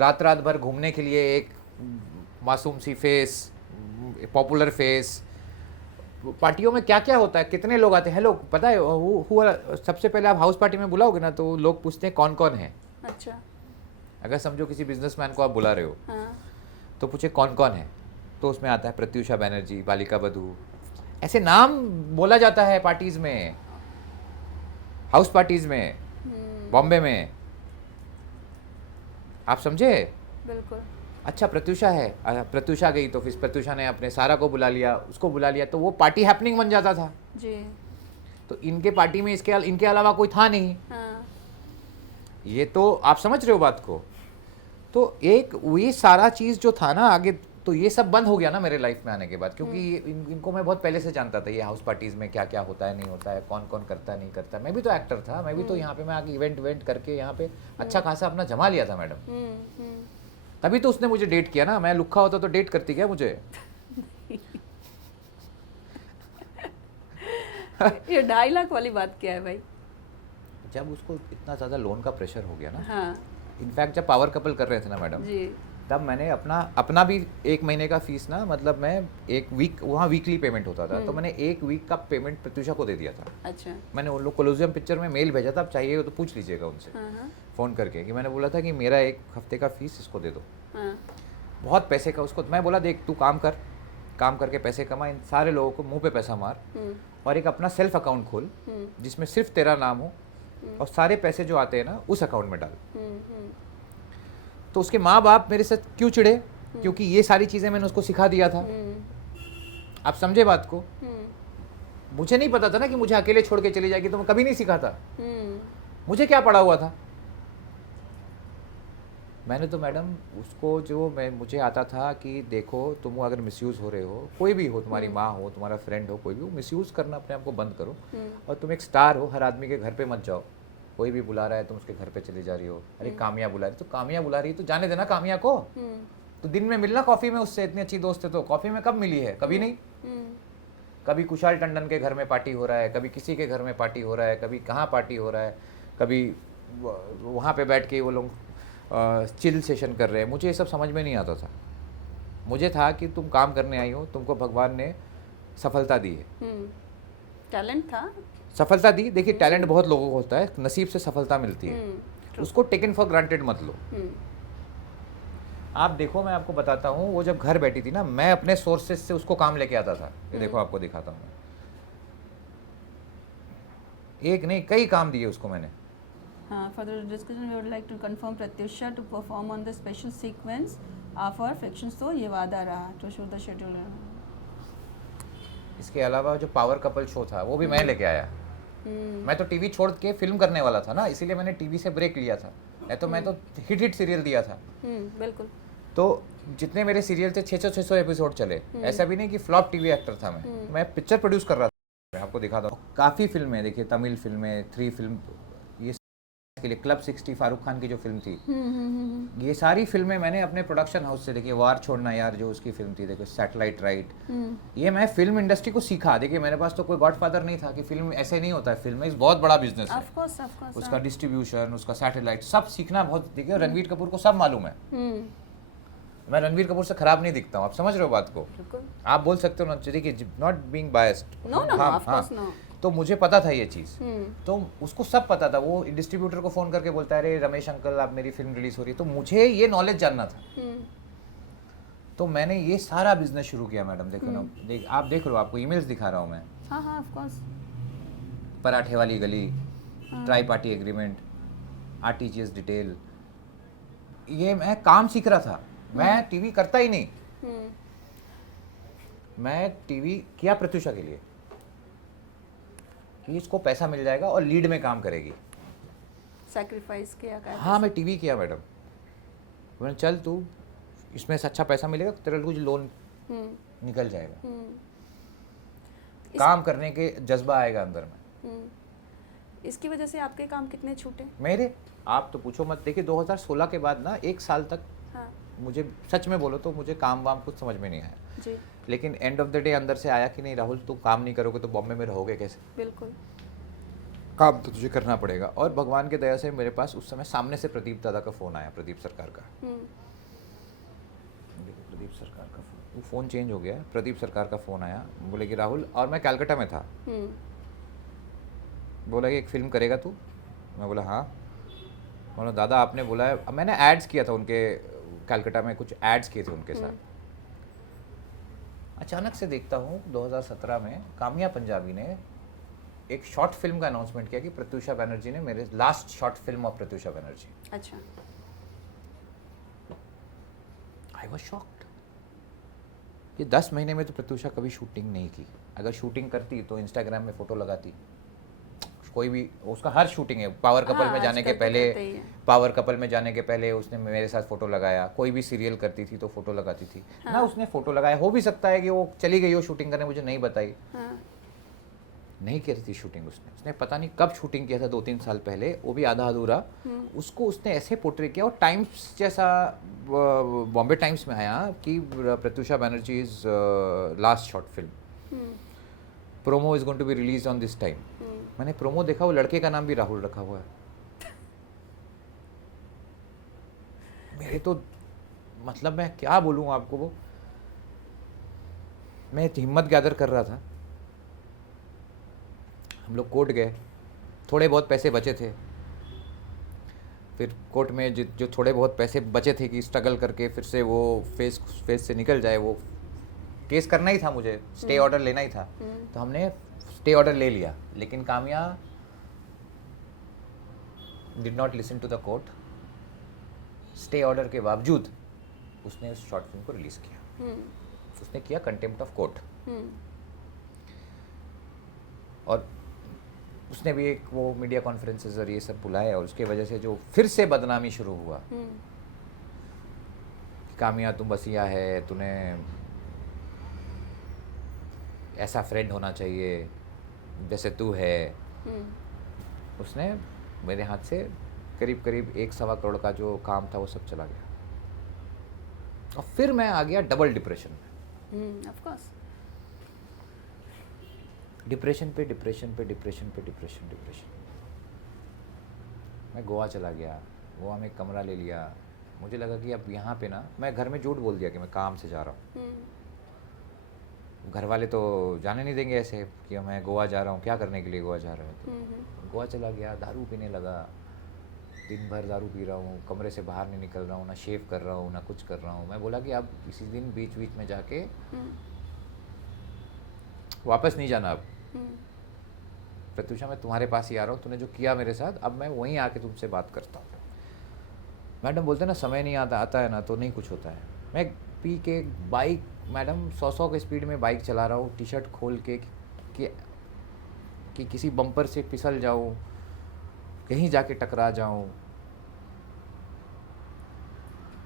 रात भर घूमने के लिए एक मासूम सी फेस, पॉपुलर फेस। पार्टियों में क्या क्या होता है, कितने लोग आते हैं। हेलो पता है हुआ सबसे पहले आप हाउस पार्टी में बुलाओगे ना तो लोग पूछते हैं कौन कौन है। अच्छा। अगर समझो किसी बिजनेसमैन को आप बुला रहे हो, हाँ। तो पूछे कौन कौन है, तो उसमें आता है प्रत्युषा बैनर्जी, बालिका बधू, ऐसे नाम बोला जाता है पार्टीज में, हाउस पार्टीज में, बॉम्बे में। आप समझे? बिल्कुल। अच्छा प्रत्युषा है, प्रत्युषा गई तो फिर प्रत्युषा ने अपने सारा को बुला लिया, उसको बुला लिया, तो वो पार्टी हैपनिंग बन जाता था जी। तो इनके पार्टी में इनके अलावा कोई था नहीं। हाँ, ये तो आप समझ रहे हो बात को। तो एक ये सारा चीज़ जो था ना आगे, तो ये सब बंद हो गया ना मेरे लाइफ में आने के बाद, क्योंकि इनको मैं बहुत पहले से जानता था, ये हाउस पार्टीज में क्या क्या होता है नहीं होता है, कौन कौन करता है नहीं करता। मैं भी तो एक्टर था, मैं भी तो यहाँ पे मैं आके इवेंट करके यहाँ पे अच्छा खासा अपना जमा लिया था मैडम। तभी तो उसने मुझे डेट किया ना, मैं लुक्खा होता तो डेट करती क्या मुझे। ये 2.5 लाख वाली बात क्या है भाई? जब उसको इतना ज़्यादा लोन का प्रेशर हो गया ना, हाँ इनफैक्ट जब पावर कपल कर रहे थे ना मैडम, जी। तब मैंने अपना भी 1 महीने का फीस ना, मतलब मैं 1 वीक वहाँ वीकली पेमेंट होता था, तो मैंने 1 वीक का पेमेंट प्रत्युषा को दे दिया था। अच्छा। मैंने उन लोग कोलोजियम पिक्चर में मेल भेजा था, अब चाहिए हो तो पूछ लीजिएगा उनसे हाँ फ़ोन करके, कि मैंने बोला था कि मेरा 1 हफ्ते का फीस इसको दे दो। हाँ बहुत पैसे का उसको मैं बोला, देख तू काम करके पैसे कमा, इन सारे लोगों को मुंह पे पैसा मार, और एक अपना सेल्फ अकाउंट खोल जिसमें सिर्फ तेरा नाम हो, और सारे पैसे जो आते हैं ना उस अकाउंट में डाल। तो उसके माँ बाप मेरे साथ क्यों चिढ़े? क्योंकि ये सारी चीज़ें मैंने उसको सिखा दिया था। आप समझे बात को? मुझे नहीं पता था ना कि मुझे अकेले छोड़ के चली जाएगी, तो मैं कभी नहीं सीखा था। मुझे क्या पड़ा हुआ था? मैंने तो मैडम उसको मुझे आता था कि देखो तुम अगर मिसयूज़ हो रहे हो, कोई भी हो, तुम्हारी माँ हो, तुम्हारा फ्रेंड हो, कोई भी हो, मिसयूज़ करना अपने आप को बंद करो, और तुम एक स्टार हो, हर आदमी के घर पे मत जाओ। कोई भी बुला रहा है तुम उसके घर पे चली जा रही हो। अरे कामिया बुला रही, तो कामिया बुला रही है तो जाने देना कामिया को। तो दिन में मिलना कॉफ़ी में उससे, इतनी अच्छी दोस्त है तो कॉफ़ी में कब मिली है? कभी नहीं। कभी कुशाल टंडन के घर में पार्टी हो रहा है, कभी किसी के घर में पार्टी हो रहा है, कभी कहाँ पार्टी हो रहा है, कभी वहाँ पे बैठ के वो लोग चिल सेशन कर रहे हैं। मुझे ये सब समझ में नहीं आता था। मुझे था कि तुम काम करने आई हो, तुमको भगवान ने सफलता दी है, टैलेंट था, सफलता दी। देखिए टैलेंट बहुत लोगों को होता है, नसीब से सफलता मिलती है, उसको टेकन फॉर ग्रांटेड मत लो। आप देखो, मैं आपको बताता हूँ, वो जब घर बैठी थी ना, मैं अपने सोर्सेज से उसको काम लेके आता था। ये देखो आपको दिखाता हूँ, एक नहीं कई काम दिए उसको मैंने। For the discussion, we would like to confirm Pratyusha to perform on the special sequence of our fiction show ये वादा रहा to shoot the schedule. इसके अलावा जो पावर कपल शो था वो भी मैं लेके आया। मैं तो टीवी छोड़ के फिल्म करने वाला था ना, इसीलिए मैंने टीवी से ब्रेक लिया था। तो मैं तो हिट सीरियल दिया था। बिल्कुल। तो जितने मेरे सीरियल थे 600 एपिसोड चले। ऐसा भी नहीं कि फ्लॉप टीवी एक्टर था मैं पिक्चर प्रोड्यूस कर रहा था। मैं आपको दिखाता हूँ, काफ़ी फिल्में देखिए, तमिल फिल्में, 3 फिल्म, ये के लिए क्लब 60 फारूक खान की जो फिल्म थी, ये सारी फिल्में मैंने अपने प्रोडक्शन हाउस से, देखिए वार छोड़ना यार जो उसकी फिल्म थी, देखो सैटेलाइट राइट, ये मैं फिल्म इंडस्ट्री को सीखा। देखिए मेरे पास तो कोई गॉडफादर नहीं था कि फिल्म ऐसे नहीं होता है, फिल्म एक बहुत बड़ा बिजनेस है। Of course, उसका डिस्ट्रीब्यूशन, उसका सैटेलाइट, सब सीखना बहुत। देखिए रणवीर कपूर को सब मालूम है। मैं रणवीर कपूर से खराब नहीं दिखता हूँ, आप समझ रहे हो बात को? आप बोल सकते हो ना, देखिए नॉट बीइंग बायस्ड, नो, तो मुझे पता था ये चीज़, तो उसको सब पता था। वो डिस्ट्रीब्यूटर को फ़ोन करके बोलता है, अरे रमेश अंकल आप मेरी फिल्म रिलीज़ हो रही है, तो मुझे ये नॉलेज जानना था। तो मैंने ये सारा बिजनेस शुरू किया मैडम। देखो ना, आप देख रहे हो, आपको ईमेल्स दिखा रहा हूँ मैं। हाँ ऑफ कोर्स। पराठे वाली गली, try party agreement, RTGS detail, ये मैं काम सीख रहा था। मैं टीवी करता ही नहीं। मैं टीवी किया प्रत्युषा के लिए कि इसको पैसा मिल जाएगा और लीड में काम करेगी। सैक्रिफाइस किया। हाँ मैं टीवी किया मैडम। मैंने चल तू इसमें से अच्छा पैसा मिलेगा, तेरा कुछ लोन निकल जाएगा, काम करने के जज्बा आएगा अंदर में। इसकी वजह से आपके काम कितने छूटे? मेरे आप तो पूछो मत। देखिए 2016 के बाद ना 1 साल तक मुझे सच में बोलो तो मुझे काम वाम कुछ समझ में नहीं आया जी। लेकिन एंड ऑफ द डे अंदर से आया कि नहीं राहुल, तू काम नहीं करोगे तो बॉम्बे में रहोगे कैसे? बिल्कुल, काम तो तुझे करना पड़ेगा। और भगवान के दया से मेरे पास उस समय सामने से प्रदीप दादा का फ़ोन आया, प्रदीप सरकार का। प्रदीप सरकार का फ़ोन, वो फ़ोन चेंज हो गया है, प्रदीप सरकार का फ़ोन आया, बोले कि राहुल, और मैं कैलकाटा में था, बोला कि एक फ़िल्म करेगा तू? मैं बोला हाँ। बोला दादा आपने बोला है, मैंने एड्स किया था उनके कैलकाटा में, कुछ एड्स किए थे उनके साथ। अचानक से देखता हूँ 2017 में कामिया पंजाबी ने एक शॉर्ट फिल्म का अनाउंसमेंट किया कि प्रत्युषा बनर्जी ने, मेरे last short film of Pratyusha Banerjee. अच्छा। आई वाज शॉक्ड कि 10 महीने में तो प्रत्युषा कभी शूटिंग नहीं की। अगर शूटिंग करती तो इंस्टाग्राम में फ़ोटो लगाती, कोई भी उसका हर शूटिंग है, पावर कपल हाँ, में जाने के आजकल तो पहले, करते ही हैं। पावर कपल में जाने के पहले उसने मेरे साथ फोटो लगाया, कोई भी सीरियल करती थी तो फोटो लगाती थी ना, उसने फोटो लगाया। हो भी सकता है कि वो चली गई हो शूटिंग करने, मुझे नहीं बताई, हाँ, नहीं करी थी शूटिंग उसने पता नहीं कब शूटिंग किया था, 2-3 साल पहले, वो भी आधा अधूरा। उसको उसने ऐसे पोर्ट्रे किया, और टाइम्स जैसा, बॉम्बे टाइम्स में आया कि Pratyusha Banerjee is last short film, promo is going to be release on this time. मैंने प्रोमो देखा, वो लड़के का नाम भी राहुल रखा हुआ है। मेरे तो मतलब मैं क्या बोलूँ आपको, वो मैं हिम्मत गैदर कर रहा था। हम लोग कोर्ट गए, थोड़े बहुत पैसे बचे थे, फिर कोर्ट में जो थोड़े बहुत पैसे बचे थे कि स्ट्रगल करके फिर से वो फेस से निकल जाए, वो केस करना ही था मुझे, स्टे ऑर्डर लेना ही था, तो हमने स्टे ऑर्डर ले लिया। लेकिन Kamya did not listen to the court. Stay order के बावजूद उसने उस शॉर्ट फिल्म को रिलीज किया। उसने किया कंटेम्प्ट ऑफ कोर्ट, और उसने भी एक वो मीडिया कॉन्फ्रेंसेस और ये सब बुलाया, और उसके वजह से जो फिर से बदनामी शुरू हुआ, कामिया तुम बसिया है, तूने ऐसा फ्रेंड होना चाहिए जैसे तू है। उसने मेरे हाथ से करीब करीब 1-1.25 करोड़ का जो काम था वो सब चला गया, और फिर मैं आ गया डबल डिप्रेशन में। Of course. डिप्रेशन पे डिप्रेशन पे डिप्रेशन पे डिप्रेशन डिप्रेशन। मैं गोवा चला गया, गोवा में एक कमरा ले लिया। मुझे लगा कि अब यहाँ पे ना, मैं घर में झूठ बोल दिया कि मैं काम से जा रहा हूँ। घर वाले तो जाने नहीं देंगे ऐसे कि मैं गोवा जा रहा हूँ, क्या करने के लिए गोवा जा रहा हूँ। तो गोवा चला गया, दारू पीने लगा, दिन भर दारू पी रहा हूँ, कमरे से बाहर नहीं निकल रहा हूँ, ना शेव कर रहा हूँ, ना कुछ कर रहा हूँ। मैं बोला कि अब इसी दिन बीच बीच में जाके वापस नहीं जाना। अब प्रत्यूषा मैं तुम्हारे पास ही आ रहा हूँ, तूने जो किया मेरे साथ, अब मैं वहीं आके तुमसे बात करता हूँ। मैडम बोलते ना समय नहीं आता है ना तो नहीं कुछ होता है। मैं पी के बाइक, मैडम 100 के स्पीड में बाइक चला रहा हूँ, टी शर्ट खोल के कि किसी बम्पर से फिसल जाऊँ, कहीं जाके टकरा जाऊँ,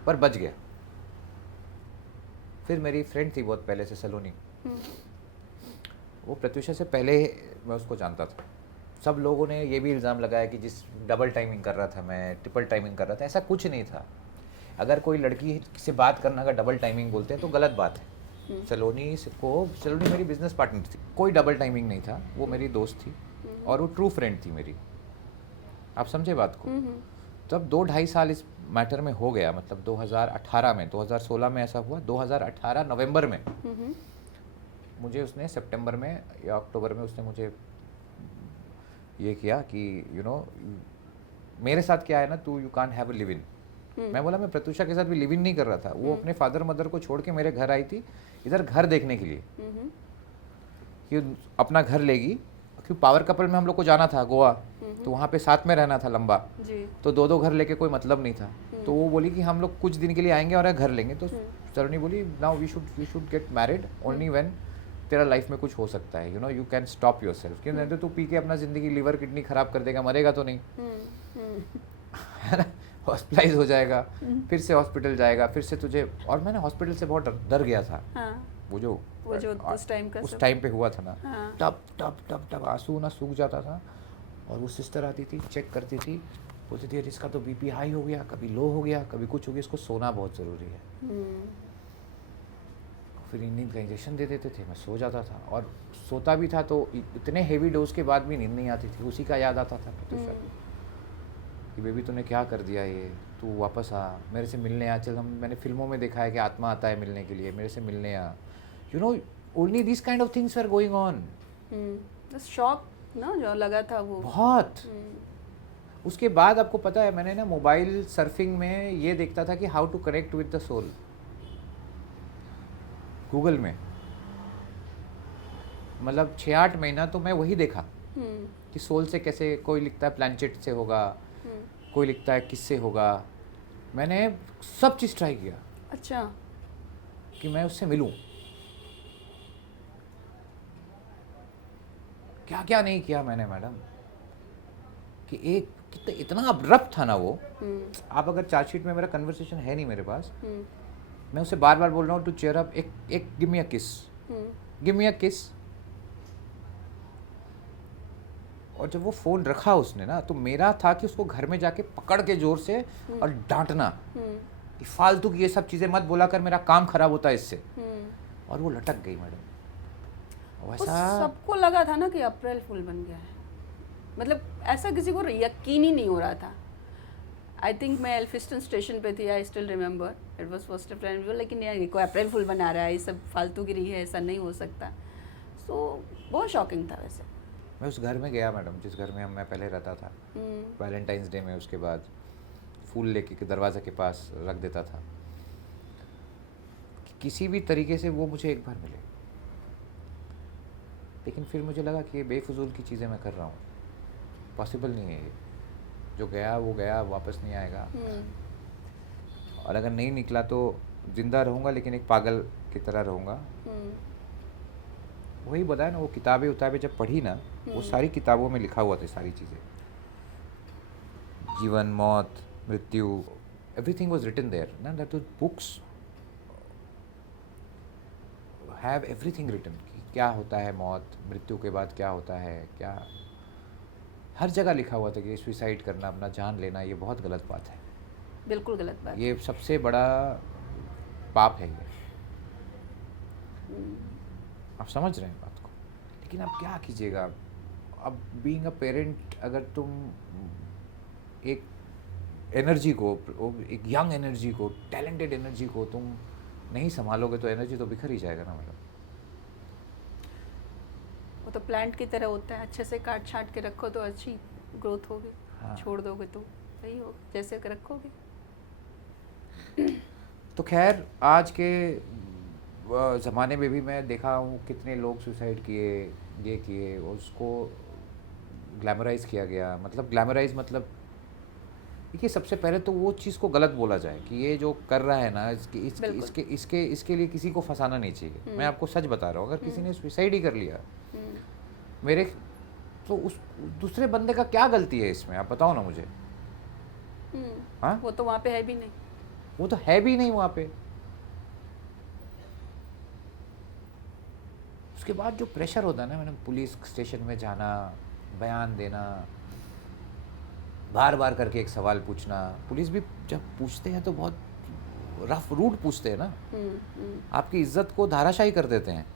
पर बच गया। फिर मेरी फ्रेंड थी बहुत पहले से, सलोनी, वो प्रत्यूषा से पहले मैं उसको जानता था। सब लोगों ने ये भी इल्ज़ाम लगाया कि जिस डबल टाइमिंग कर रहा था मैं, ट्रिपल टाइमिंग कर रहा था। ऐसा कुछ नहीं था। अगर कोई लड़की से बात करना अगर डबल टाइमिंग बोलते हैं तो गलत बात है। सलोनी मेरी बिजनेस पार्टनर थी, कोई डबल टाइमिंग नहीं था। वो मेरी दोस्त थी और वो ट्रू फ्रेंड थी मेरी। आप समझे बात को। तब 2-2.5 साल इस मैटर में हो गया, मतलब 2018 में, 2016 में ऐसा हुआ, 2018 नवंबर में मुझे उसने, सितंबर में या अक्टूबर में उसने मुझे ये किया कि मेरे साथ क्या है ना, तू you can't have a live in. मैं बोला मैं प्रत्यूषा के साथ भी लिव इन नहीं कर रहा था। वो अपने फादर मदर को छोड़ के मेरे घर आई थी इधर घर देखने के लिए कि अपना घर लेगी, क्योंकि पावर कपल में हम लोग को जाना था गोवा, तो वहाँ पे साथ में रहना था लंबा जी। तो 2-2 घर लेके कोई मतलब नहीं था। तो वो बोली कि हम लोग कुछ दिन के लिए आएंगे और घर लेंगे। तो सलोनी बोली now we should get married only when तेरा लाइफ में कुछ हो सकता है, you can stop yourself. क्यों नहीं तो तू पी के अपना जिंदगी लीवर किडनी खराब कर देगा, मरेगा तो नहीं, है ना, हॉस्पिटलाइज हो जाएगा, फिर से हॉस्पिटल जाएगा, फिर से तुझे। और मैंने हॉस्पिटल से बहुत डर गया था। हाँ। वो जो उस टाइम पे हुआ था ना, हाँ। टप आंसू ना सूख जाता था, और वो सिस्टर आती थी, चेक करती थी, बोलती थी इसका तो बीपी हाई हो गया, कभी लो हो गया, कभी कुछ हो गया, इसको सोना बहुत ज़रूरी है। फिर नींद का इंजेक्शन दे देते थे, मैं सो जाता था, और सोता भी था तो इतने हेवी डोज के बाद भी नींद नहीं आती थी। उसी का याद आता था प्रत्यूषा कि बेबी तूने क्या कर दिया, ये तू वापस आ, मेरे से मिलने आ। चल, मैंने फिल्मों में देखा है कि आत्मा आता है मिलने के लिए, मेरे से मिलने आ। Only this kind of things are going on. Shock ना जो लगा था वो बहुत। उसके बाद आपको पता है, मैंने ना मोबाइल सर्फिंग में ये देखता था कि how to connect with the soul, Google में, मतलब 6-8 महीना तो मैं वही देखा कि सोल से कैसे, कोई लिखता है प्लैंचेट से होगा, कोई लिखता है किससे होगा। मैंने सब चीज़ ट्राई किया। अच्छा। कि मैं उससे मिलूं, क्या क्या नहीं किया मैंने मैडम। कि एक कितना इतना अब्रप्ट था ना वो। आप अगर चार्जशीट में, मेरा कन्वर्सेशन है नहीं मेरे पास, मैं उसे बार बार बोल रहा हूँ टू चेयर अप, एक गिव मी अ किस, गिव मी अ किस। और जब वो फ़ोन रखा उसने ना, तो मेरा था कि उसको घर में जाके पकड़ के ज़ोर से और डांटना कि फालतू की ये सब चीज़ें मत बोला कर, मेरा काम खराब होता है इससे। और वो लटक गई मैडम। वैसा सबको लगा था ना कि अप्रैल फूल बन गया है, मतलब ऐसा किसी को यकीन ही नहीं हो रहा था। आई थिंक मैं एल्फिस्टन स्टेशन पे थी, I still remember, it was first April, लेकिन यार कोई अप्रैल फूल बना रहा है, ये सब फालतू गिरी है, ऐसा नहीं हो सकता। सो बहुत शॉकिंग था वैसे। मैं उस घर में गया मैडम, जिस घर में मैं पहले रहता था, वैलेंटाइंस डे में उसके बाद फूल लेके के दरवाजे के पास रख देता था कि किसी भी तरीके से वो मुझे एक बार मिले। लेकिन फिर मुझे लगा कि ये बेफजूल की चीज़ें मैं कर रहा हूँ, पॉसिबल नहीं है ये। जो गया वो गया, वापस नहीं आएगा। और अगर नहीं निकला तो जिंदा रहूँगा, लेकिन एक पागल की तरह रहूँगा। वही बताया ना, वो किताबें जब पढ़ी ना, वो सारी किताबों में लिखा हुआ था सारी चीज़ें, जीवन, मौत, मृत्यु, एवरीथिंग वाज रिटन देयर ना, that books have everything written, कि क्या होता है मौत, मृत्यु के बाद क्या होता है, क्या हर जगह लिखा हुआ था कि सुसाइड करना, अपना जान लेना, ये बहुत गलत बात है। बिल्कुल गलत बात। ये सबसे बड़ा पाप है ये। आप समझ रहे हैं बात को। लेकिन आप क्या कीजिएगा, अब बीइंग अ पेरेंट, अगर तुम एक एनर्जी को, एक यंग एनर्जी को, टैलेंटेड एनर्जी को तुम नहीं संभालोगे तो एनर्जी तो बिखर ही जाएगा ना मैडम। वो तो प्लांट की तरह होता है, अच्छे से काट छाट के रखो तो अच्छी ग्रोथ होगी। हाँ। छोड़ दोगे तो वही हो, जैसे कि रखोगे। तो खैर, आज के ज़माने में भी मैं देखा हूँ कितने लोग सुसाइड किए, ये किए, उसको ग्लैमराइज किया गया। मतलब ग्लैमराइज मतलब देखिए, सबसे पहले तो वो चीज़ को गलत बोला जाए कि ये जो कर रहा है ना, इसके लिए किसी को फंसाना नहीं चाहिए। मैं आपको सच बता रहा हूँ, अगर किसी ने सुसाइड ही कर लिया मेरे, तो उस दूसरे बंदे का क्या गलती है इसमें, आप बताओ ना मुझे। हाँ, वो तो वहाँ पे है भी नहीं, वो तो है भी नहीं वहाँ पे। उसके बाद जो प्रेशर होता है ना मैडम, पुलिस स्टेशन में जाना, बयान देना, बार बार करके एक सवाल पूछना। पुलिस भी जब पूछते हैं तो बहुत रफ रूट पूछते हैं ना, आपकी इज्जत को धाराशाही कर देते हैं।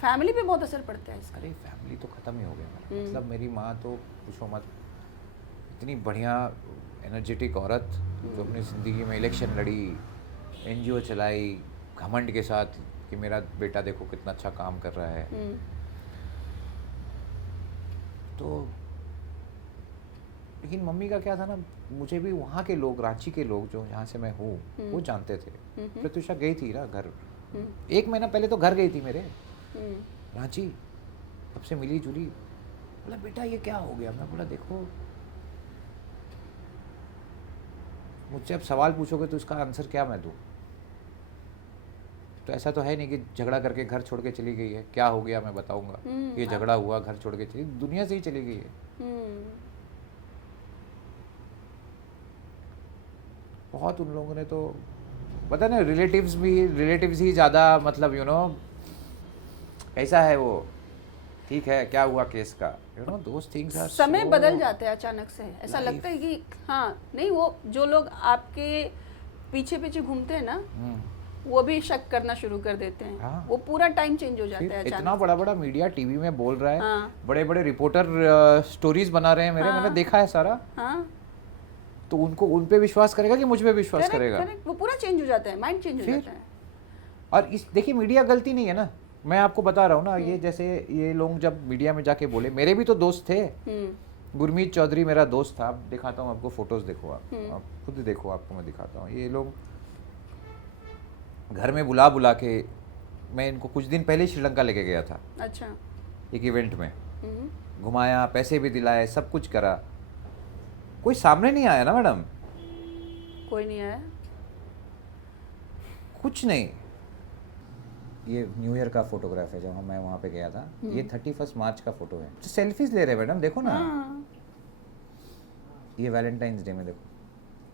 फैमिली पे बहुत असर पड़ता है इसका। अरे फैमिली तो ख़त्म ही हो गया मेरा। मतलब मेरी माँ तो पूछो मत, इतनी बढ़िया एनर्जेटिक औरत जो अपनी ज़िंदगी में इलेक्शन लड़ी, एनजीओ चलाई, घमंड के साथ कि मेरा बेटा देखो कितना अच्छा काम कर रहा है। तो लेकिन मम्मी का क्या था ना, मुझे भी वहाँ के लोग, रांची के लोग जो यहाँ से मैं हूँ, वो जानते थे। प्रत्युषा गई थी ना घर, 1 महीना पहले तो घर गई थी मेरे रांची, तब से मिली जुली। बोला बेटा ये क्या हो गया? मैं बोला देखो, मुझसे अब सवाल पूछोगे तो इसका आंसर क्या मैं दूँ? तो ऐसा तो है नहीं कि झगड़ा करके घर छोड़ के चली गई है। क्या हो गया मैं बताऊंगा, ये झगड़ा हुआ, घर छोड़ के चली, दुनिया से ही चली गई है। बहुत उन लोगों ने तो पता ना, रिलेटिव्स ही ज़्यादा, मतलब यू नो ऐसा है वो। ठीक है, क्या हुआ केस का, you know those things are, समय बदल जाते हैं अचानक से। ऐसा लगता है कि हाँ नहीं, वो जो लोग आपके पीछे पीछे घूमते हैं ना, वो भी शक करना शुरू कर देते हैं। हाँ। वो पूरा टाइम चेंज हो जाता है अचानक। इतना बड़ा बड़ा मीडिया टीवी में बोल रहा है। हाँ। बड़े बड़े रिपोर्टर स्टोरीज बना रहे हैं मेरे। हाँ। मैंने देखा है सारा। हाँ। तो उनको उन पे विश्वास करेगा कि मुझ पे विश्वास करेगा? करेक्ट, वो पूरा चेंज हो जाता है, माइंड चेंज हो जाता है। और इस देखिए, मीडिया गलती नहीं है ना, मैं आपको बता रहा हूँ ना। ये जैसे ये लोग जब मीडिया में जाके बोले, मेरे भी तो दोस्त थे। गुरमीत चौधरी मेरा दोस्त था, दिखाता हूँ आपको, फोटोज देखो, आप खुद देखो, आपको मैं दिखाता हूँ। ये लोग घर में बुला बुला के, मैं इनको कुछ दिन पहले श्रीलंका लेके गया था। अच्छा। एक इवेंट में घुमाया, पैसे भी दिलाए, सब कुछ करा, कोई सामने नहीं आया ना मैडम। कोई नहीं आया, कुछ नहीं। ये न्यू ईयर का फोटोग्राफ है जब मैं वहाँ पे गया था। ये 31 मार्च का फोटो है। तो सेल्फीज ले रहे हैं मैडम, देखो ना। हाँ। ये वैलेंटाइंस डे में देखो,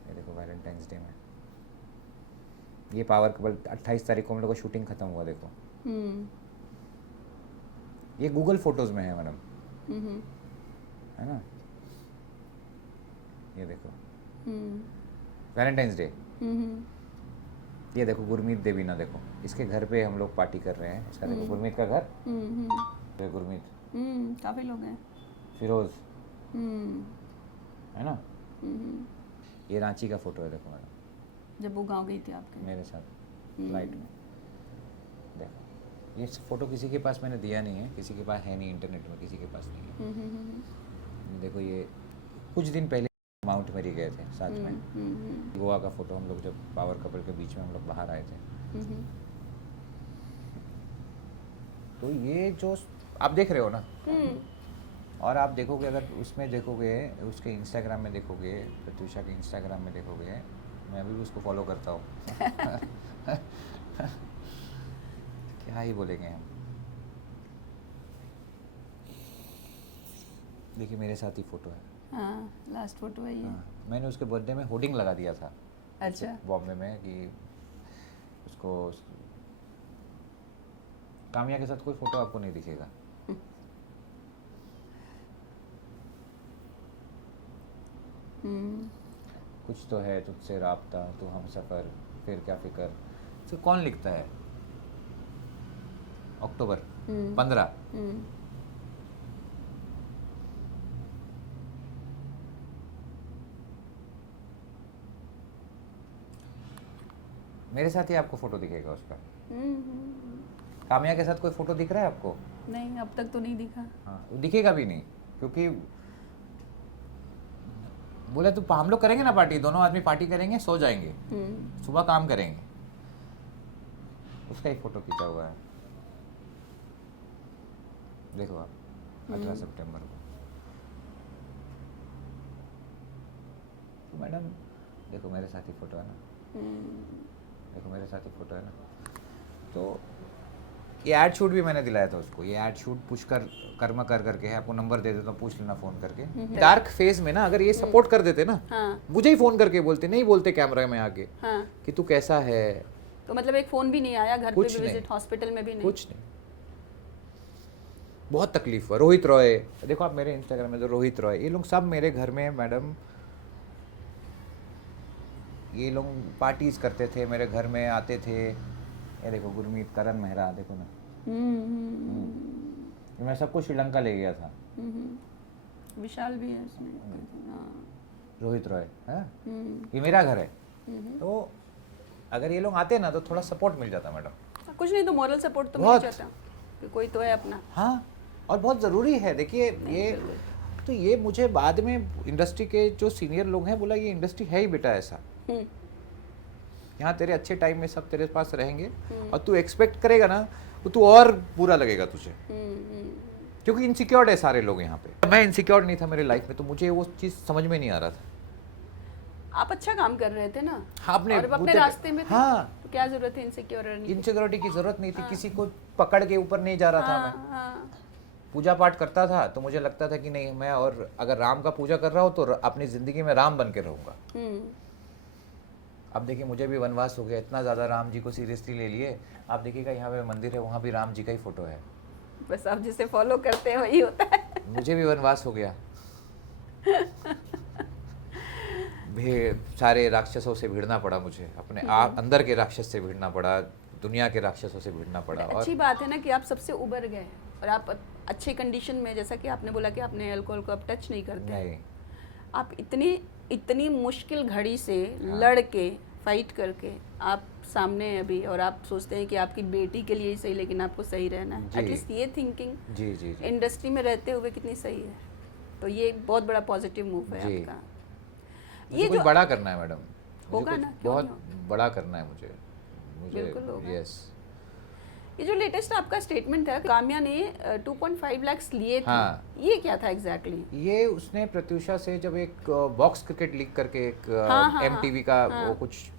ये देखो वैलेंटाइंस डे में ये पावर कपल 28 तारीख को हम लोग का शूटिंग खत्म हुआ, देखो। ये गूगल फोटोज में है मैडम, है ना। ये देखो वैलेंटाइंस डे। ये देखो गुरमीत देवीना, देखो इसके घर पे हम लोग पार्टी कर रहे हैं। इसका देखो गुरमीत का घर, ये गुरमीत, काफी लोग हैं। फिरोज, है ना। ये रांची का फोटो है, देखो मैडम, जब वो गांव गई थी आपके मेरे साथ फ्लाइट में। देखो ये फोटो किसी के पास मैंने दिया नहीं है, किसी के पास है नहीं, इंटरनेट में किसी के पास नहीं है। देखो ये कुछ दिन पहले माउंट मेरी गए थे साथ में। गोवा का फोटो, हम लोग जब पावर कपल के बीच में हम लोग बाहर आए थे। तो ये जो आप देख रहे हो ना, और आप देखोगे, अगर उसमें देखोगे, उसके इंस्टाग्राम में देखोगे, प्रत्युषा के इंस्टाग्राम में देखोगे, मैं भी उसको फॉलो करता हूँ। क्या ही बोलेंगे हम। देखिए मेरे साथ ही फोटो है। हाँ, लास्ट फोटो है ये। हाँ, मैंने उसके बर्थडे में होर्डिंग लगा दिया था। अच्छा। बॉम्बे में कि उसको कामिया के साथ कोई फोटो आपको नहीं दिखेगा। कुछ तो है तुझसे राब्ता, तू हम सफर, फिर क्या फिकर। तो कौन लिखता है? अक्टूबर 15। मेरे साथ ही आपको फोटो दिखेगा उसका। कामिया के साथ कोई फोटो दिख रहा है आपको? नहीं, अब तक तो नहीं दिखा। हाँ, दिखेगा भी नहीं, क्योंकि बोले तो हम लोग करेंगे ना पार्टी, दोनों आदमी पार्टी करेंगे, सो जाएंगे, सुबह काम करेंगे। उसका ही फोटो खींचा हुआ है, देखो आप, 18 सितंबर को। तो मैडम देखो मेरे साथ ही फोटो है ना, देखो मेरे साथ ही फोटो है ना। तो ये ऐड शूट भी मैंने दिलाया था उसको। ये ऐड शूट पुष्कर कर्मा करके है, आपको नंबर दे देता हूँ, पूछ लेना फोन करके। डार्क फेज में ना अगर ये सपोर्ट कर देते ना, मुझे ही फोन करके बोलते, नहीं बोलते कैमरा में आके कि तू कैसा है। तो मतलब एक फोन भी नहीं आया घर पे भी, विजिट हॉस्पिटल में भी नहीं? कुछ नहीं, बहुत तकलीफ हुआ। रोहित रॉय, देखो आप मेरे इंस्टाग्राम में, तो रोहित रॉय, ये लोग सब मेरे घर में मैडम, ये लोग पार्टीज करते थे, मेरे घर में आते थे। ये देखो गुरमीत, करण मेहरा, देखो ना। मैं सबको श्रीलंका ले गया था। विशाल भी है इसमें। रोहित रॉय है, ये मेरा घर है। तो अगर ये लोग आते ना तो थोड़ा सपोर्ट मिल जाता मैडम। कुछ नहीं तो मॉरल सपोर्ट तो मिल जाता कि कोई तो है अपना। हाँ, और बहुत ज़रूरी है। देखिए ये तो ये मुझे बाद में इंडस्ट्री के जो सीनियर लोग हैं बोला, ये इंडस्ट्री है ही बेटा ऐसा, यहाँ तेरे अच्छे टाइम में सब तेरे पास रहेंगे, और तू एक्सपेक्ट करेगा ना तो तू और बुरा लगेगा तुझे, क्योंकि इनसिक्योर्ड है सारे लोग यहाँ पे। मैं इनसिक्योर्ड नहीं था मेरे लाइफ में, तो मुझे वो चीज़ समझ में नहीं आ रहा था। आप अच्छा काम कर रहे थे ना, आपने और अपने रास्ते में थे। हाँ, तो क्या जरूरत है इनसिक्योरिटी की जरूरत नहीं थी। किसी को पकड़ के ऊपर नहीं जा रहा था मैं। पूजा पाठ करता था तो मुझे लगता था कि नहीं, मैं और अगर राम का पूजा कर रहा हूँ तो अपनी जिंदगी में राम बन के रहूंगा। अब देखिए मुझे भी वनवास हो गया, इतना ज़्यादा राम जी को सीरियसली ले लिए। आप देखिएगा यहाँ पे मंदिर है, वहाँ भी राम जी का ही फोटो है। बस आप जिसे फॉलो करते हैं वही होता है। मुझे भी वनवास हो गया। सारे राक्षसों से भिड़ना पड़ा मुझे, अपने अंदर के राक्षस से भिड़ना पड़ा, दुनिया के राक्षसों से भिड़ना पड़ा। और अच्छी बात है ना कि आप सबसे उबर गए और आप अच्छे कंडीशन में, जैसा कि आपने बोला कि आपने अल्कोहल को अब टच नहीं करते। नहीं, आप इतनी मुश्किल घड़ी से लड़ के फाइट करके आप सामने हैं अभी, और आप सोचते हैं कि आपकी बेटी के लिए ही सही, लेकिन आपको सही रहना है। एटलीस्ट ये थिंकिंग जी जी जी इंडस्ट्री में रहते हुए कितनी सही है। तो ये बहुत बड़ा पॉजिटिव मूव है आपका। ये कुछ बड़ा करना है मैडम, होगा ना, बहुत बड़ा करना है मुझे। बिल्कुल होगा। यस। ये जो लेटेस्ट आपका स्टेटमेंट है, काम्या ने 2.5 लाख लिए थे। हाँ। ये क्या था एग्जैक्टली? ये उसने प्रत्युषा से जब एक बॉक्स क्रिकेट लीग करके एक हाँ, MTV का वो कुछ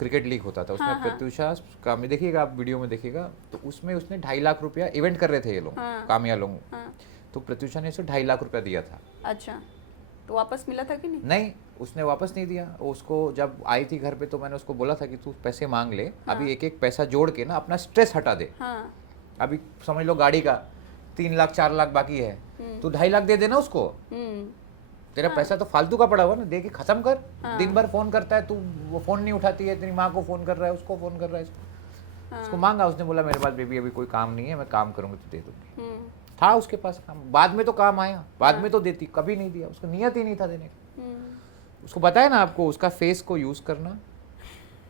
क्रिकेट लीग होता था, उसमें हाँ, हाँ। प्रत्युषा काम्या, देखिएगा आप वीडियो में देखिएगा, तो उसमें उसने 2.5 लाख रुपया इवेंट कर रहे थे ये लोग, हाँ। काम्या लोग, हाँ, तो प्रत्युषा ने उसे 2.5 लाख रुपया दिया था। अच्छा, तो वापस मिला था कि नहीं? नहीं, उसने वापस नहीं दिया। उसको जब आई थी घर पे तो मैंने उसको बोला था कि तू पैसे मांग ले, अभी एक एक पैसा जोड़ के ना अपना स्ट्रेस हटा दे। हाँ, अभी समझ लो गाड़ी का 3 लाख 4 लाख बाकी है, तो 2.5 लाख दे देना उसको, तेरा पैसा तो फालतू का पड़ा हुआ ना, दे के खत्म कर। दिन भर फोन करता है तू, वो फोन नहीं उठाती है, तेरी माँ को फोन कर रहा है, उसको फोन कर रहा है, उसको मांगा। उसने बोला मेरे पास बेबी अभी कोई काम नहीं है, मैं काम करूंगी तो दे दूंगी। था उसके पास काम, बाद में तो काम आया, बाद में तो देती, कभी नहीं दिया, उसको नियत ही नहीं था देने का। उसको बताया ना आपको, उसका फेस को यूज करना,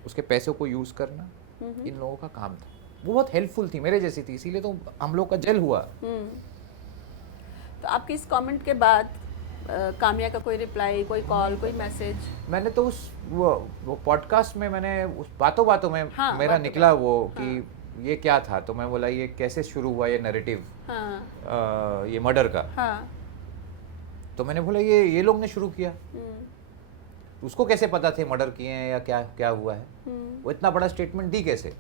उसके पैसों को यूज करना, इन लोगों का काम था। वो बहुत हेल्पफुल थी, मेरे जैसी थी, इसीलिए तो हम लोग का जल हुआ। तो आपके इस कमेंट के बाद काम्या का कोई रिप्लाई, कोई कॉल, कोई मैसेज? मैंने तो उस वो पॉडकास्ट में मैंने उस बातों बातों में हाँ, मेरा बातों निकला वो कि ये क्या था, तो मैं बोला ये कैसे शुरू हुआ ये नैरेटिव, हाँ, ये मर्डर का। हाँ, तो मैंने बोला ये लोग ने शुरू किया, उसको कैसे पता थे मर्डर किए हैं या क्या क्या हुआ है, वो इतना बड़ा स्टेटमेंट दी कैसे।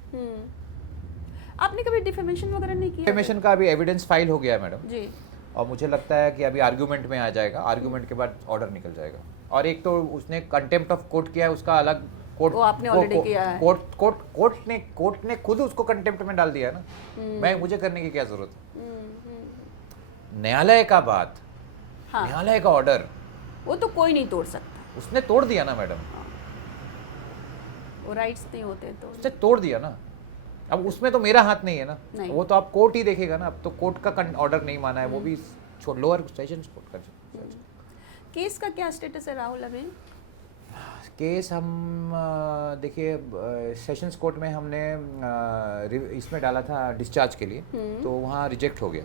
आपने कभी डिफेमेशन वगैरह नहीं किया? डिफेमेशन का अभी एविडेंस फाइल हो गया है मैडम जी, और मुझे लगता है कि अभी आर्ग्यूमेंट में आ जाएगा, आर्ग्यूमेंट के बाद ऑर्डर निकल जाएगा। और एक तो उसने कंटेम्प्ट ऑफ कोर्ट किया है, उसका अलग कोर्ट, वो आपने ऑलरेडी किया है। कोर्ट ने खुद उसको कंटेम्प्ट में डाल दिया है ना, मुझे करने की क्या जरूरत है। न्यायालय का बात, हाँ, न्यायालय का ऑर्डर वो तो कोई नहीं तोड़ सकता, उसने तोड़ दिया ना मैडम, वो राइट्स नहीं होते तो। उसने तोड़ दिया ना। अब उसमें तो मेरा हाथ नहीं है ना, नहीं। वो तो आप कोर्ट ही देखेगा ना। अब तो कोर्ट का ऑर्डर नहीं माना है, वो भी लोअर सेशंस कोर्ट का। केस का क्या स्टेटस है राहुल अभी? केस हम देखिए सेशंस कोर्ट में हमने इसमें डाला था डिस्चार्ज के लिए, तो वहाँ रिजेक्ट हो गया।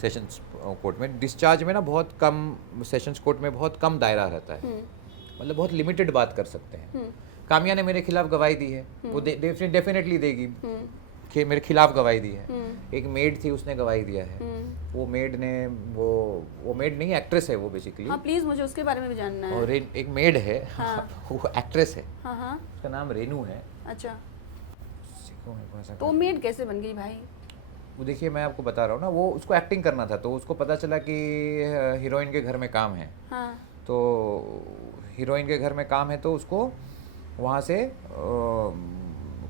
सेशंस कोर्ट में डिस्चार्ज में ना बहुत कम, सेशंस कोर्ट में बहुत कम दायरा रहता है, मतलब बहुत लिमिटेड बात कर सकते हैं। काम्या ने मेरे खिलाफ गवाही दी है, वो डेफिनेटली देगी कि मेरे खिलाफ गवाही दी है। एक मेड थी, उसने गवाही दिया है। वो मेड ने वो मेड नहीं, एक्ट्रेस है वो बेसिकली। हाँ, प्लीज मुझे उसके बारे में भी जानना है। और एक मेड है, हाँ। वो एक्ट्रेस है, हाँ, हाँ, उसका नाम रेनू है। अच्छा, तो तो मेड कैसे बन गई भाई? वो देखिए मैं आपको बता रहा हूँ ना, वो उसको एक्टिंग करना था, तो उसको पता चला कि हीरोइन के घर में काम है। हाँ, तो हीरोइन के घर में काम है तो उसको वहाँ से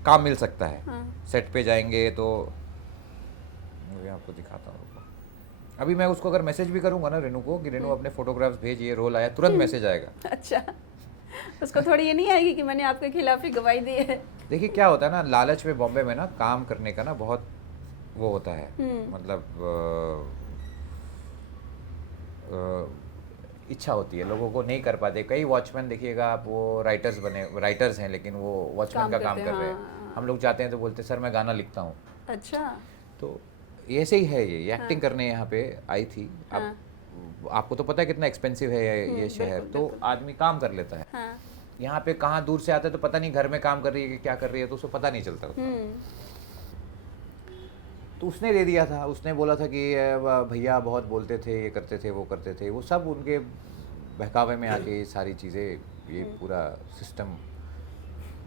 काम मिल सकता है। हाँ, सेट पे जाएंगे तो मैं आपको दिखाता हूँ। अभी मैं उसको अगर मैसेज भी करूँगा ना रेनू को कि रेनू अपने फोटोग्राफ्स भेज, ये रोल आया, तुरंत मैसेज आएगा। अच्छा, उसको थोड़ी ये नहीं आएगी कि मैंने आपके खिलाफ ही गवाही दी है? देखिए क्या होता है ना, लालच में बॉम्बे में ना काम करने का ना बहुत वो होता है, मतलब इच्छा होती है, लोगों को नहीं कर पाते। कई वॉचमैन देखिएगा आप, वो राइटर्स हैं लेकिन वो वॉचमैन का काम कर रहे हैं। हम लोग जाते हैं तो बोलते सर मैं गाना लिखता हूँ। अच्छा, तो ऐसे ही है ये एक्टिंग करने यहाँ पे आई थी। अब आपको तो पता है कितना एक्सपेंसिव है ये शहर, तो आदमी काम कर लेता है। हाँ, यहाँ पे कहाँ दूर से आता है तो पता नहीं घर में काम कर रही है कि क्या कर रही है, तो उसको पता नहीं चलता। तो उसने दे दिया था, उसने बोला था कि भैया बहुत बोलते थे, ये करते थे, वो करते थे, वो सब उनके बहकावे में आके सारी चीज़ें, ये पूरा सिस्टम,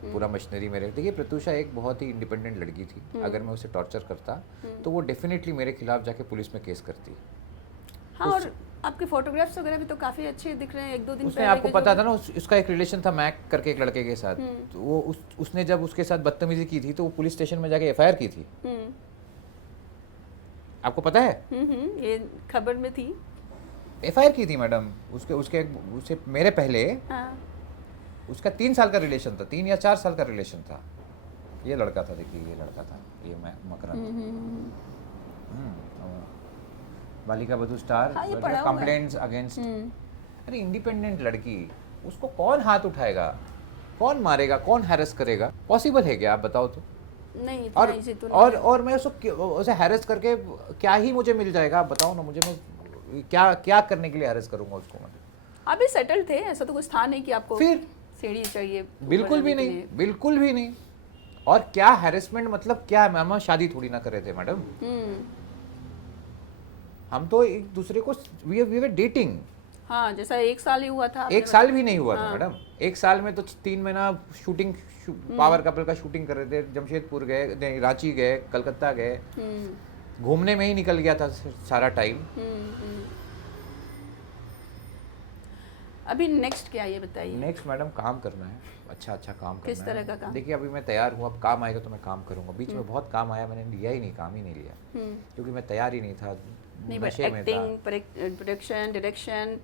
पूरा मशीनरी मेरे। देखिए प्रत्युषा एक बहुत ही इंडिपेंडेंट लड़की थी, अगर मैं उसे टॉर्चर करता तो वो डेफिनेटली मेरे खिलाफ जाके पुलिस में केस करती। हाँ, और आपके फोटोग्राफ्स वगैरह भी तो काफी अच्छे दिख रहे हैं। एक दो दिन उसने आपको पता था ना, उसका एक रिलेशन था मैक करके एक लड़के के साथ, तो वो उसने जब उसके साथ बदतमीजी की थी तो वो पुलिस स्टेशन में जाके एफआईआर की थी। आपको पता है? ये खबर में थी। एफआईआर की थी मैडम, उसके मेरे पहले। हाँ, उसका 3 साल का रिलेशन था, 3 या 4 साल का रिलेशन था। ये लड़का था, देखिए ये लड़का था, ये मकरंद। बालिका बधू स्टार, हाँ, ये पढ़ा हुआ है। Complaints against. अरे इंडिपेंडेंट लड़की, उसको कौन हाथ उठाएगा, कौन मारेगा, कौन हैरेस करेगा? पॉसिबल है क्या, आप बताओ तो? नहीं, इतना और easy तो नहीं और है। और मैं उसे हैरेस करके क्या ही मुझे मिल जाएगा, आप बताओ ना मुझे। मैं क्या क्या करने के लिए हैरेस करूंगा उसको? मतलब आप भी सेटल थे, ऐसा तो कुछ था नहीं कि आपको फिर सीढ़ी चाहिए ऊपर बिल्कुल भी जाने के नहीं, लिए। बिल्कुल भी नहीं। और क्या हैरेसमेंट, मतलब क्या, मैम शादी थोड़ी ना कर रहे थे मैडम, हम तो एक दूसरे को वी वर डेटिंग। हाँ, जैसा 1 साल ही हुआ था आपने एक साल भी नहीं हुआ था हाँ। मैडम। एक साल में तो 3 महीना शूटिंग पावर कपल का शूटिंग कर रहे थे, जमशेदपुर गए, नहीं, रांची गए, कलकत्ता गए, हम्म, घूमने में ही निकल गया था सारा टाइम। हम्म। अभी नेक्स्ट क्या ये बताइए। नेक्स्ट मैडम काम करना है, अच्छा अच्छा काम करना है। किस तरह का काम? देखिए अभी मैं तैयार हूँ, अब काम आएगा तो मैं काम करूँगा। बीच में बहुत काम आया, मैंने लिया ही नहीं, काम ही नहीं लिया, क्योंकि मैं तैयार ही नहीं था, नहीं, बट नशे में था। एक्टिंग, प्रोडक्शन, डायरेक्शन,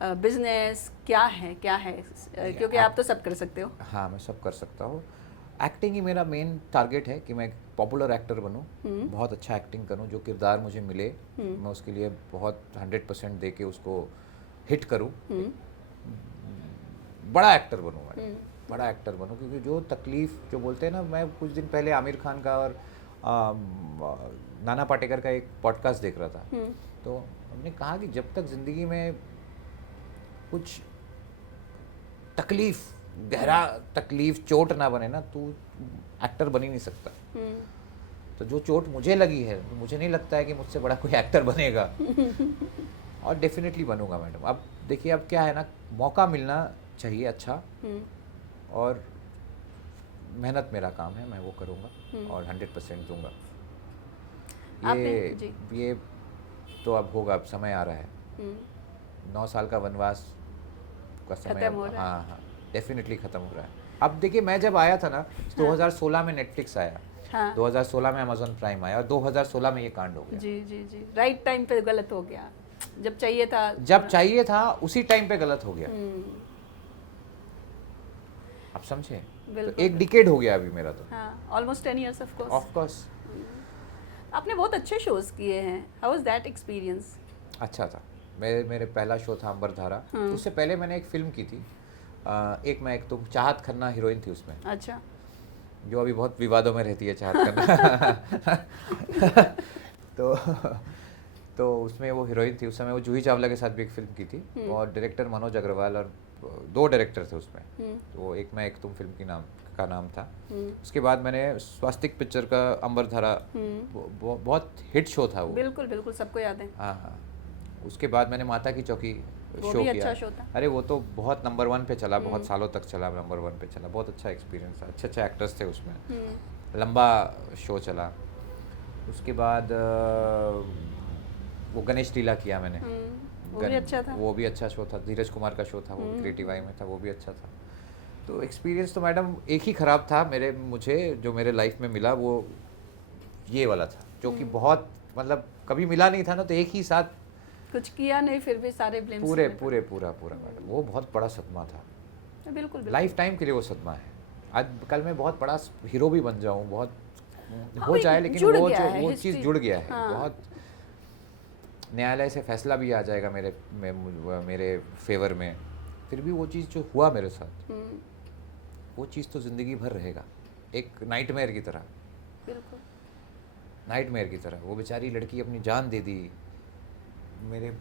बिजनेस क्या है क्योंकि आप तो सब कर सकते हो। हाँ, मैं सब कर सकता हूँ। एक्टिंग ही मेरा मेन टारगेट है कि मैं एक पॉपुलर एक्टर बनूँ, बहुत अच्छा एक्टिंग करूँ, जो किरदार मुझे मिले मैं उसके लिए बहुत 100% दे के उसको हिट करूँ, बड़ा एक्टर बनूँ मैं, बड़ा एक्टर बनूँ। क्योंकि जो तकलीफ, जो बोलते हैं ना, मैं कुछ दिन पहले आमिर खान का और नाना पाटेकर का एक पॉडकास्ट देख रहा था, तो हमने कहा कि जब तक ज़िंदगी में कुछ तकलीफ, गहरा तकलीफ, चोट ना बने ना, तू एक्टर बन ही नहीं सकता। तो जो चोट मुझे लगी है, मुझे नहीं लगता है कि मुझसे बड़ा कोई एक्टर बनेगा, और डेफिनेटली बनूंगा मैडम। अब देखिए, अब क्या है ना, मौका मिलना चाहिए अच्छा, और मेहनत मेरा काम है, मैं वो करूँगा और 100% दूंगा। ये तो अब होगा, अब समय आ रहा है, 9 साल का वनवास का समय खत्म हो रहा है। हाँ हाँ, डेफिनेटली ख़त्म हो रहा है। अब देखिए, मैं जब आया था ना, 2016 में नेटफ्लिक्स आया, हाँ। 2016 में अमेजोन प्राइम आया, और 2016 में ये कांड हो गया। जी, राइट टाइम पे गलत हो गया, जब चाहिए था, जब चाहिए था उसी टाइम पे गलत हो गया। आप समझे? तो बिल्कुल। एक डिकेड हो गया अभी मेरा तो। हाँ, almost 10 years of course. Of course. आपने बहुत अच्छे शोज किए हैं, हाउ वाज दैट एक्सपीरियंस? अच्छा था। मेरे पहला शो था अंबरधारा। उससे पहले मैंने एक फिल्म की थी, एक तुम, चाहत खन्ना हीरोइन थी उसमें, अच्छा। जो अभी बहुत विवादों में रहती है, चाहत खन्ना। तो उसमें वो हीरोइन थी। उस समय वो जूही चावला के साथ भी एक फिल्म की थी, और डायरेक्टर मनोज अग्रवाल, और 2 डायरेक्टर थे उसमें। तो एक मैं एक तुम फिल्म का नाम था। उसके बाद मैंने स्वास्तिक पिक्चर का अंबरधारा, बहुत हिट शो था वो। बिल्कुल सबको याद है। हाँ। उसके बाद मैंने माता की चौकी वो शो भी किया। अच्छा शो था। अरे वो तो बहुत नंबर 1 पे चला, बहुत सालों तक चला, नंबर 1 पे चला, बहुत अच्छा एक्सपीरियंस था, अच्छे एक्टर्स थे उसमें, लंबा शो चला। उसके बाद वो गणेश लीला किया मैंने, वो भी अच्छा था। वो भी अच्छा शो था, धीरज कुमार का शो था, वो क्रिएटिव आई में था, वो भी अच्छा था। तो एक्सपीरियंस तो मैडम एक ही ख़राब था मुझे जो मेरे लाइफ में मिला, वो ये वाला था, जो कि बहुत, मतलब कभी मिला नहीं था ना, तो एक ही साथ कुछ किया नहीं, फिर भी सारे ब्लेम्स पूरा मैडम, वो बहुत बड़ा सदमा था। बिल्कुल। लाइफ टाइम के लिए वो सदमा है। आज कल मैं बहुत बड़ा हीरो भी बन जाऊँ, बहुत हो जाए, लेकिन वो चीज़ जुड़ गया है। बहुत न्यायालय से फैसला भी आ जाएगा मेरे फेवर में, फिर भी वो चीज़ जो हुआ मेरे साथ, वो चीज़ तो ज़िंदगी भर रहेगा, एक नाइटमेयर की तरह। बिल्कुल नाइटमेयर की तरह। वो बेचारी लड़की अपनी जान दे दी।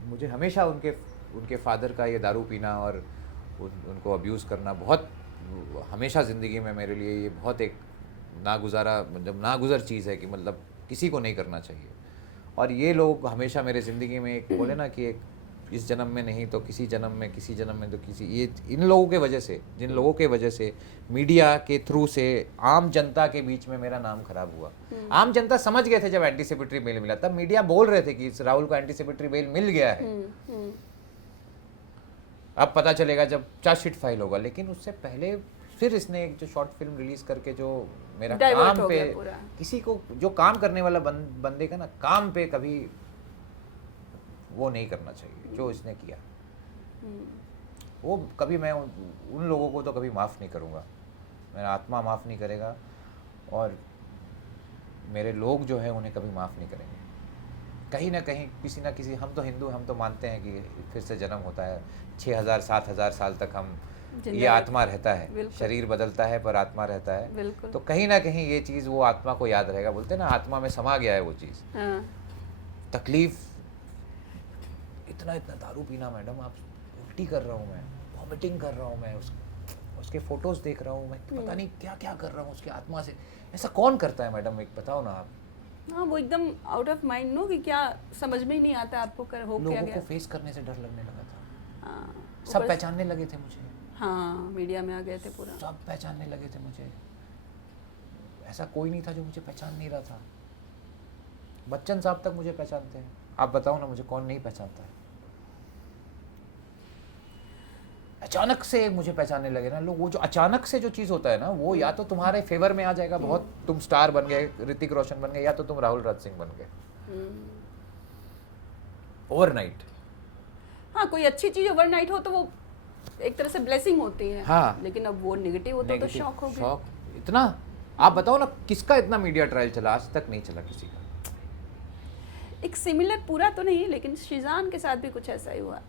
मुझे हमेशा उनके फादर का ये दारू पीना और उनको अब्यूज़ करना बहुत, हमेशा ज़िंदगी में मेरे लिए ये बहुत एक नागुज़र चीज़ है, कि मतलब किसी को नहीं करना चाहिए। और ये लोग हमेशा मेरे ज़िंदगी में एक बोले ना कि एक, इस जन्म में नहीं तो किसी जन्म में, किसी जन्म में तो किसी, ये इन लोगों के वजह से, जिन लोगों के वजह से, मीडिया के थ्रू से आम जनता के बीच में मेरा नाम खराब हुआ। आम जनता समझ गए थे जब एंटीसिपेटरी बेल मिला, तब मीडिया बोल रहे थे कि राहुल को एंटीसिपेटरी बेल मिल गया है, अब पता चलेगा जब चार्जशीट फाइल होगा। लेकिन उससे पहले फिर इसने एक जो शॉर्ट फिल्म रिलीज करके जो मेरा काम पे, किसी को जो काम करने वाला बंदे का ना काम पे कभी वो नहीं करना चाहिए, जो इसने किया, वो कभी मैं उन लोगों को तो कभी माफ़ नहीं करूँगा, मेरा आत्मा माफ़ नहीं करेगा, और मेरे लोग जो हैं उन्हें कभी माफ़ नहीं करेंगे। कहीं ना कहीं किसी ना किसी, हम तो हिंदू, हम तो मानते हैं कि फिर से जन्म होता है, 6000-7000 साल तक हम, ये आत्मा रहता है, शरीर बदलता है पर आत्मा रहता है। तो कहीं ना कहीं ये चीज़ वो आत्मा को याद रहेगा, बोलते हैं ना आत्मा में समा गया है वो चीज़। तकलीफ, इतना दारू पीना मैडम, आप, उल्टी कर रहा हूँ मैं, वॉमिटिंग कर रहा हूँ मैं, उसके फोटोज़ देख रहा हूँ मैं, पता नहीं क्या क्या कर रहा हूँ उसकी आत्मा से। ऐसा कौन करता है मैडम, एक बताओ ना आप। हाँ, वो एकदम आउट ऑफ माइंड नो, कि क्या समझ में ही नहीं आता आपको हो क्या गया। लोगों को फेस करने से डर लगने लगा था। हाँ सब ऊपर से- पहचानने लगे थे मुझे, हाँ मीडिया में आ गए थे पूरा। सब पहचानने लगे थे मुझे, ऐसा कोई नहीं था जो मुझे पहचान नहीं रहा था। बच्चन साहब तक मुझे पहचानते हैं। आप बताओ ना मुझे कौन नहीं पहचानता है। अचानक से मुझे पहचानने लगे ना लोग। वो जो अचानक से जो चीज़ होता है ना, वो या तो तुम्हारे फेवर में आ जाएगा बहुत, तुम स्टार बन गए, ऋतिक रोशन बन गए, या तो तुम राहुल राज सिंह बन गए ओवरनाइट। हाँ कोई अच्छी चीज़ ओवरनाइट हो तो वो एक तरह से ब्लेसिंग होती है। हाँ। लेकिन अब वो नेगेटिव होता तो शॉक हो गया। शॉक इतना। आप बताओ ना किसका इतना मीडिया ट्रायल चला, आज तक नहीं चला किसी का। एक सिमिलर पूरा तो नहीं, लेकिन शिजान के साथ भी कुछ ऐसा ही हुआ।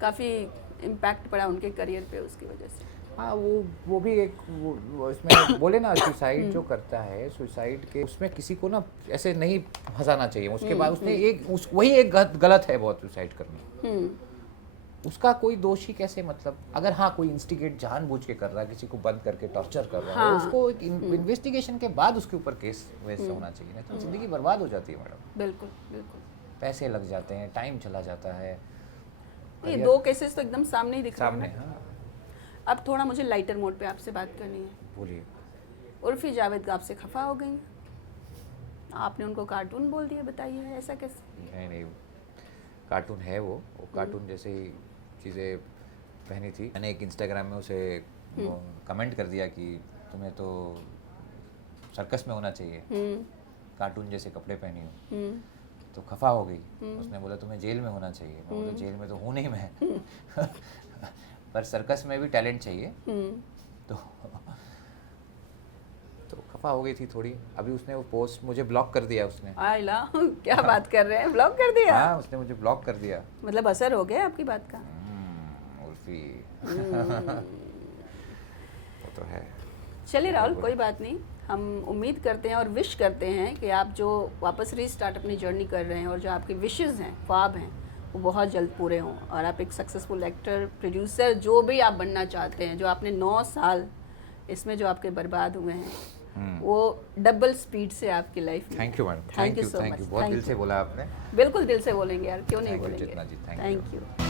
काफ़ी इम्पैक्ट पड़ा उनके करियर पे उसकी वजह से। हाँ वो भी एक वो इसमें बोले ना, सुसाइड जो करता है, सुसाइड के उसमें किसी को ना ऐसे नहीं फंसाना चाहिए। उसके बाद उसने वही एक गलत है बहुत सुसाइड करना। उसका कोई दोषी कैसे, मतलब अगर हाँ कोई इंस्टिगेट जानबूझ के कर रहा है, किसी को बंद करके टॉर्चर कर रहा है, हाँ। उसको एक इन्वेस्टिगेशन के बाद उसके ऊपर केस वेस्ट होना चाहिए। नहीं तो जिंदगी बर्बाद हो जाती है मैडम। बिल्कुल बिल्कुल। पैसे लग जाते हैं, टाइम चला जाता है। ये दो केसेस तो एकदम सामने ही दिख रहे हैं सामने ना। हाँ। अब थोड़ा मुझे लाइटर मोड पे आपसे बात करनी है। बोलिए। उर्फी जावेद आपसे खफा हो गई, आपने उनको कार्टून बोल दिया, बताइए ऐसा कैसे? नहीं कार्टून है वो कार्टून जैसे ही चीज़ें पहनी थी। मैंने एक इंस्टाग्राम में उसे कमेंट कर दिया कि तुम्हें तो सर्कस में होना चाहिए, कार्टून जैसे कपड़े पहनी हो। तो खफा हो गई। उसने बोला तुम्हें जेल में होना चाहिए। मैं बोला जेल में तो हूँ नहीं मैं पर सर्कस में भी टैलेंट चाहिए। तो खफा हो गई थी थोड़ी। अभी उसने वो पोस्ट मुझे ब्लॉक कर दिया उसने। आइला क्या बात कर रहे हैं, ब्लॉक कर दिया? हाँ उसने मुझे ब्लॉक कर दिया। मतलब असर हो गया आपकी बात का? उर्फी वो तो है। चलिए राहुल, कोई बात नहीं। हम उम्मीद करते हैं और विश करते हैं कि आप जो वापस रीस्टार्ट अपनी जर्नी कर रहे हैं और जो आपके विशेस हैं, ख्वाब हैं, वो बहुत जल्द पूरे हों और आप एक सक्सेसफुल एक्टर, प्रोड्यूसर, जो भी आप बनना चाहते हैं। जो आपने 9 साल इसमें जो आपके बर्बाद हुए हैं, वो डबल स्पीड से आपकी लाइफ में। Thank you madam. Thank you so thank much. You बहुत दिल से बोला आपने। बिल्कुल दिल से बोलेंगे यार, क्यों नहीं Thank you, बोलेंगे। चेतना जी, thank you. Thank you.